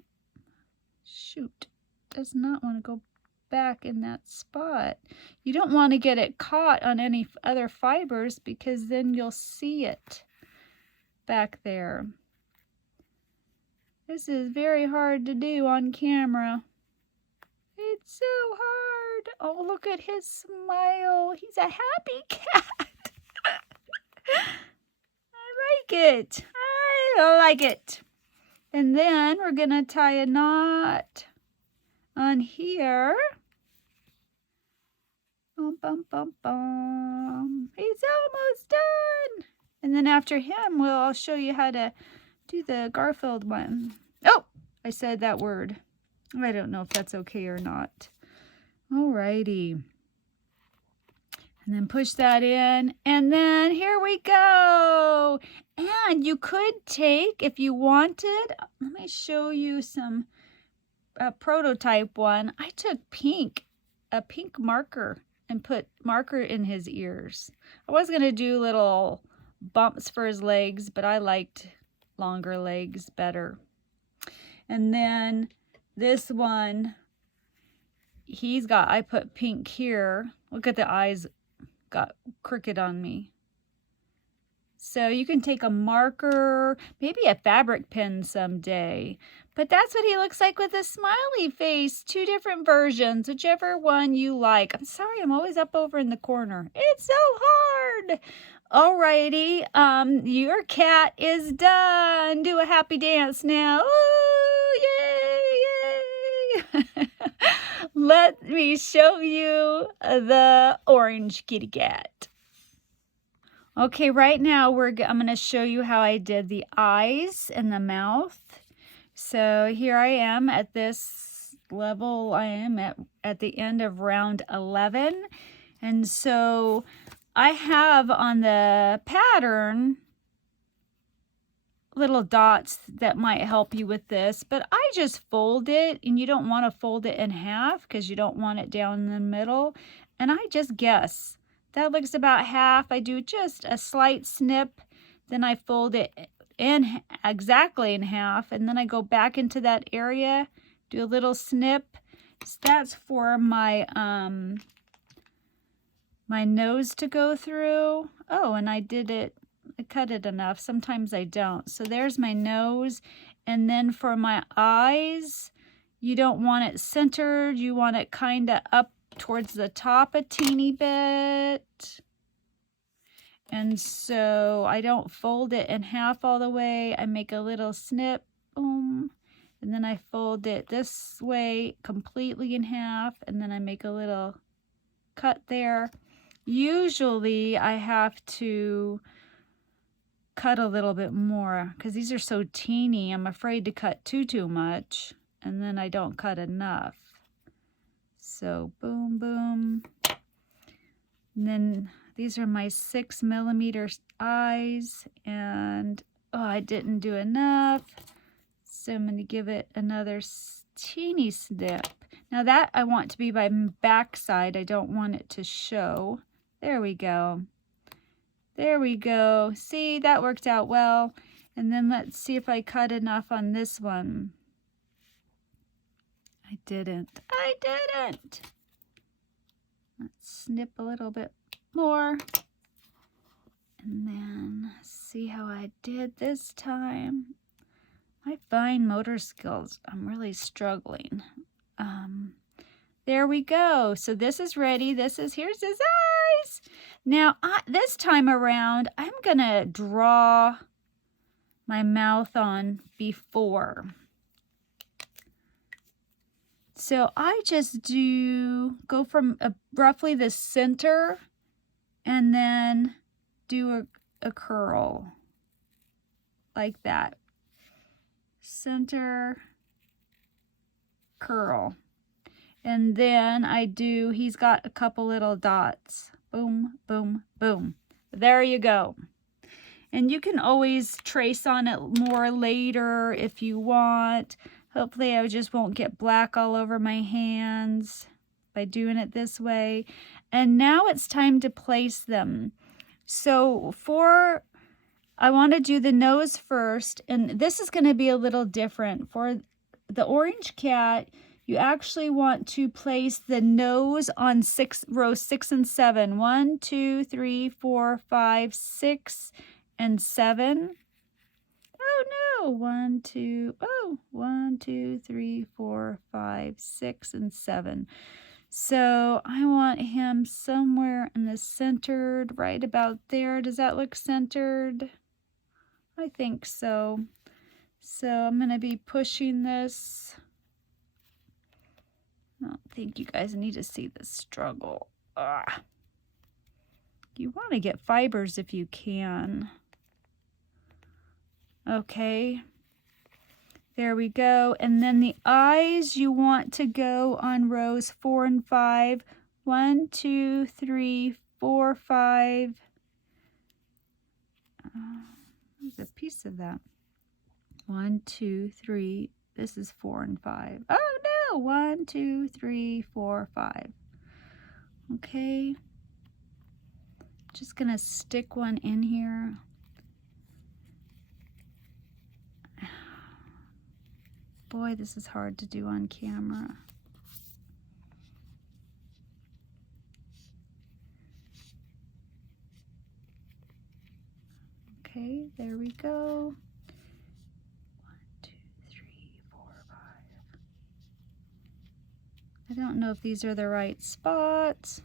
shoot. Does not want to go back in that spot. You don't want to get it caught on any other fibers, because then you'll see it back there. This is very hard to do on camera. It's so hard. Oh, look at his smile. He's a happy cat. I like it. I like it. And then we're going to tie a knot on here. Bum, bum, bum, bum. He's almost done. And then after him, I'll show you how to do the Garfield one. Oh, I said that word. I don't know if that's okay or not. Alrighty. And then push that in. And then here we go. And you could take, if you wanted, let me show you some prototype one. I took a pink marker, and put marker in his ears. I was going to do little bumps for his legs, but I liked longer legs better. And then this one, I put pink here. Look at the eyes, got crooked on me. So you can take a marker, maybe a fabric pen someday. But that's what he looks like with a smiley face. 2 different versions, whichever one you like. I'm sorry, I'm always up over in the corner. It's so hard. Alrighty, your cat is done. Do a happy dance now. Ooh, yay, yay. Let me show you the orange kitty cat. Okay, right now I'm going to show you how I did the eyes and the mouth. So here I am at this level I am at the end of round 11. And so I have on the pattern little dots that might help you with this, but I just fold it, and you don't want to fold it in half because you don't want it down in the middle. And I just guess that looks about half. I do just a slight snip, then I fold it in exactly in half, and then I go back into that area, do a little snip. So that's for my my nose to go through. Oh, and I cut it enough. Sometimes I don't. So there's my nose. And then for my eyes, you don't want it centered. You want it kind of up towards the top a teeny bit. And so I don't fold it in half all the way. I make a little snip, boom. And then I fold it this way completely in half. And then I make a little cut there. Usually I have to cut a little bit more because these are so teeny. I'm afraid to cut too much, and then I don't cut enough. So boom, boom. And then these are my 6mm eyes, and oh, I didn't do enough. So I'm going to give it another teeny snip. Now that I want to be by back side. I don't want it to show. There we go. There we go. See, that worked out well. And then let's see if I cut enough on this one. I didn't. Let's snip a little bit more. And then see how I did this time. My fine motor skills, I'm really struggling. There we go. So this is ready. Here's his eyes. Now, this time around, I'm going to draw my mouth on before. So I just go from roughly the center and then do a curl like that. Center, curl. And then he's got a couple little dots. Boom, boom, boom. There you go. And you can always trace on it more later if you want. Hopefully I just won't get black all over my hands by doing it this way. And now it's time to place them. So I want to do the nose first. And this is going to be a little different. For the orange cat, you actually want to place the nose on rows 6 and 7. 1, 2, 3, 4, 5, 6, and 7. Oh no! 1, 2, 3, 4, 5, 6, and 7. So I want him somewhere in the centered, right about there. Does that look centered? I think so. So I'm going to be pushing this. I don't think you guys need to see the struggle. You want to get fibers if you can. Okay. There we go. And then the eyes, you want to go on rows 4 and 5. 1, 2, 3, 4, 5. There's a piece of that. 1, 2, 3. This is 4 and 5. Oh no! 1, 2, 3, 4, 5. Okay. Just gonna stick one in here. Boy, this is hard to do on camera. Okay, there we go. 1, 2, 3, 4, 5. I don't know if these are the right spots.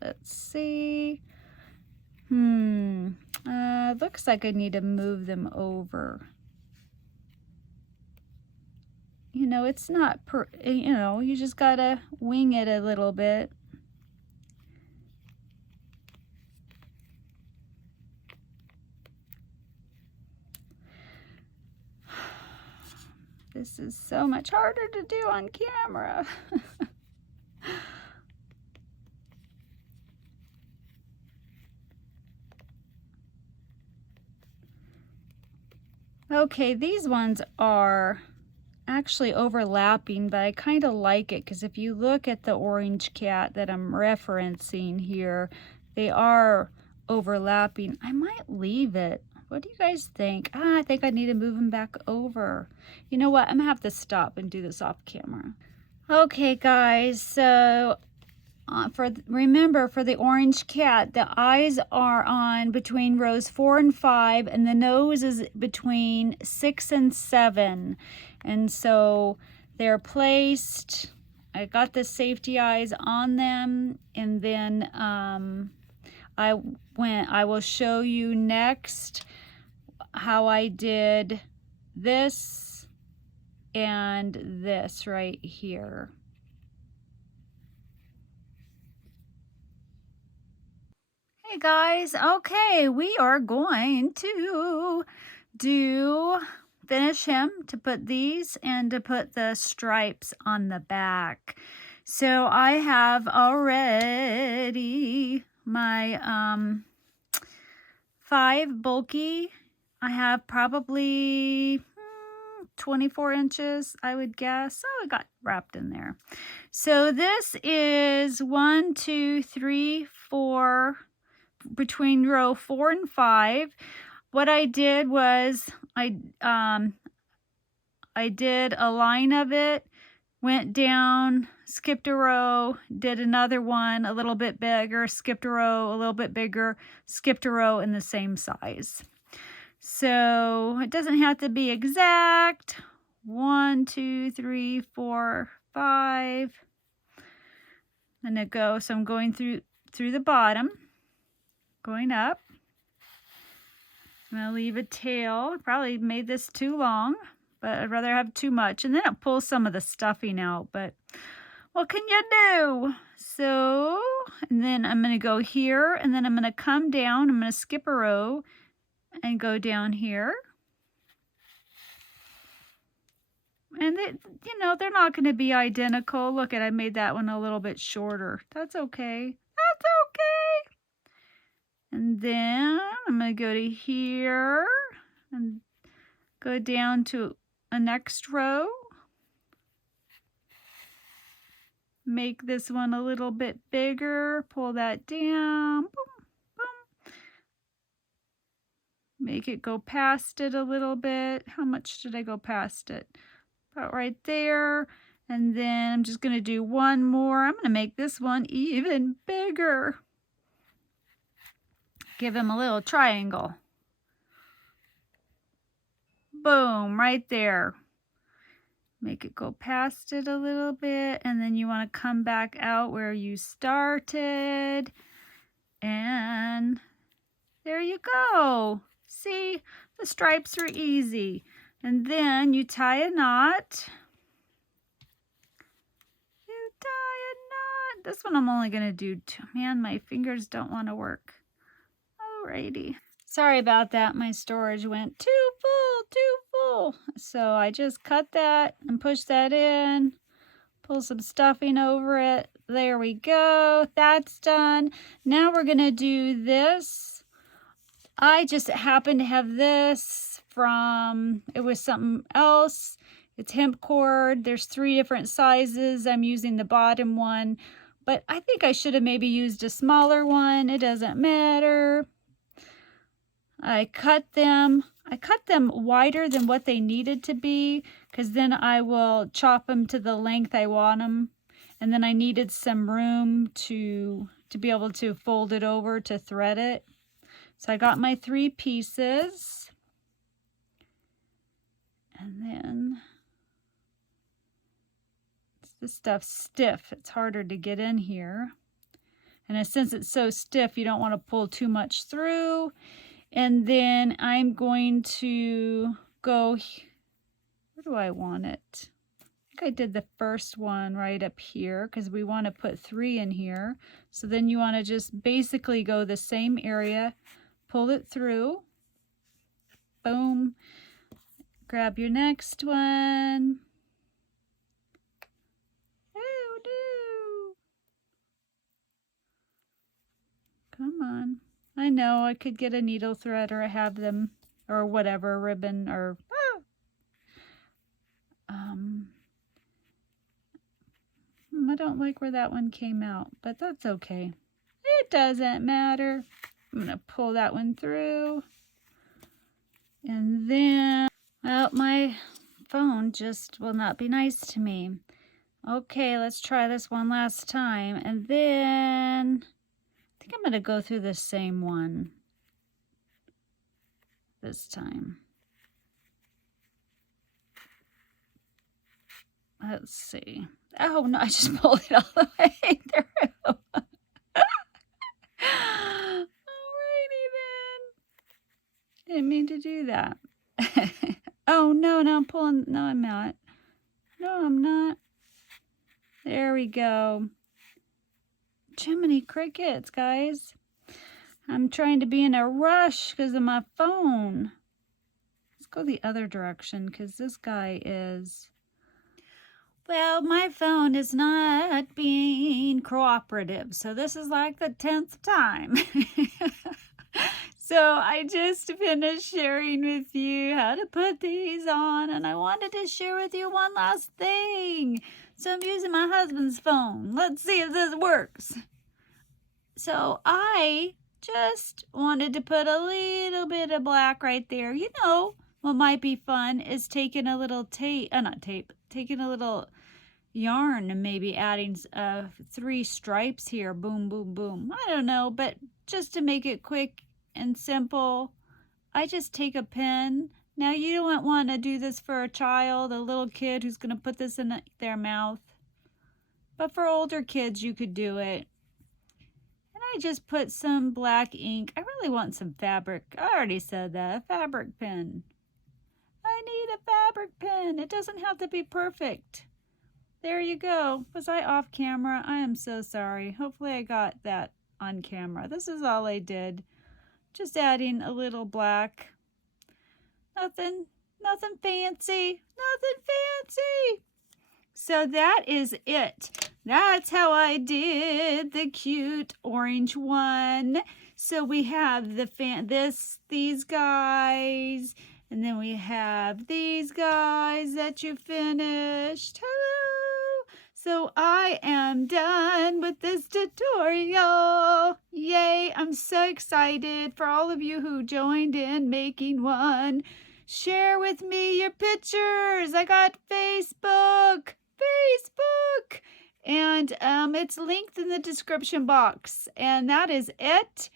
Let's see. Looks like I need to move them over. You know, it's not, you just gotta wing it a little bit. This is so much harder to do on camera. Okay, these ones are actually overlapping, but I kind of like it because if you look at the orange cat that I'm referencing here, they are overlapping. I might leave it. What do you guys think? I think I need to move them back over. You know what? I'm gonna have to stop and do this off camera. Okay, guys, so remember for the orange cat, the eyes are on between rows 4 and 5, and the nose is between 6 and 7. And so they're placed. I got the safety eyes on them, and then I will show you next how I did this and this right here. Hey guys, okay, we are going to finish him, to put these and to put the stripes on the back. So I have already my 5 bulky. I have probably 24 inches, I would guess. Oh, it got wrapped in there. So this is 1, 2, 3, 4, between row 4 and 5. What I did was I did a line of it, went down, skipped a row, did another one a little bit bigger, skipped a row a little bit bigger, skipped a row in the same size. So it doesn't have to be exact. 1, 2, 3, 4, 5. And it goes. So I'm going through the bottom, going up. I'm going to leave a tail. Probably made this too long, but I'd rather have too much. And then it pulls some of the stuffing out, but what can you do? So, and then I'm going to go here, and then I'm going to come down. I'm going to skip a row and go down here. And they, you know, they're not going to be identical. Look at, I made that one a little bit shorter. That's okay. That's okay. And then I'm going to go to here and go down to a next row. Make this one a little bit bigger. Pull that down. Boom, boom. Make it go past it a little bit. How much did I go past it? About right there. And then I'm just going to do one more. I'm going to make this one even bigger. Give him a little triangle. Boom, right there. Make it go past it a little bit, and then you want to come back out where you started. And there you go. See, the stripes are easy. And then you tie a knot. You tie a knot. This one I'm only going to do 2. Man, my fingers don't want to work. Alrighty. Sorry about that. My storage went too full. So I just cut that and push that in. Pull some stuffing over it. There we go. That's done. Now we're going to do this. I just happen to have this from, it was something else. It's hemp cord. There's 3 different sizes. I'm using the bottom one, but I think I should have maybe used a smaller one. It doesn't matter. I cut them wider than what they needed to be, because then I will chop them to the length I want them. And then I needed some room to be able to fold it over to thread it. So I got my 3 pieces. And then this stuff's stiff. It's harder to get in here. And since it's so stiff, you don't want to pull too much through. And then I'm going to go, where do I want it? I think I did the first one right up here because we want to put 3 in here. So then you want to just basically go the same area, pull it through, boom, grab your next one. Oh, no. Come on. I know I could get a needle thread or have them or whatever, ribbon or... I don't like where that one came out, but that's okay. It doesn't matter. I'm going to pull that one through. And then, well, my phone just will not be nice to me. Okay, let's try this one last time. And then, I think I'm going to go through the same one this time. Let's see. Oh, no, I just pulled it all the way through. Alrighty then. Didn't mean to do that. Oh, no, now I'm pulling. No, I'm not. No, I'm not. There we go. Jiminy crickets, guys. I'm trying to be in a rush because of my phone. Let's go the other direction because this guy is... Well, my phone is not being cooperative, so this is like the 10th time. So I just finished sharing with you how to put these on, and I wanted to share with you one last thing. So I'm using my husband's phone. Let's see if this works. So I just wanted to put a little bit of black right there. You know, what might be fun is taking a little taking a little yarn and maybe adding 3 stripes here. Boom, boom, boom. I don't know, but just to make it quick and simple, I just take a pin. Now you don't want to do this for a child, a little kid who's going to put this in their mouth. But for older kids, you could do it. And I just put some black ink. I really want some fabric. I already said that. A fabric pen. I need a fabric pen. It doesn't have to be perfect. There you go. Was I off camera? I am so sorry. Hopefully I got that on camera. This is all I did. Just adding a little black. Nothing fancy. Nothing fancy. So that is it. That's how I did the cute orange one. So we have these guys, and then we have these guys that you finished. Hello. So I am done with this tutorial. Yay, I'm so excited for all of you who joined in making one. Share with me your pictures. I got Facebook. And it's linked in the description box. And that is it.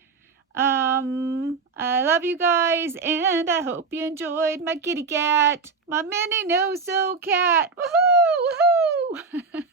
I love you guys, and I hope you enjoyed my kitty cat, my mini no-so cat. Woohoo! Woohoo!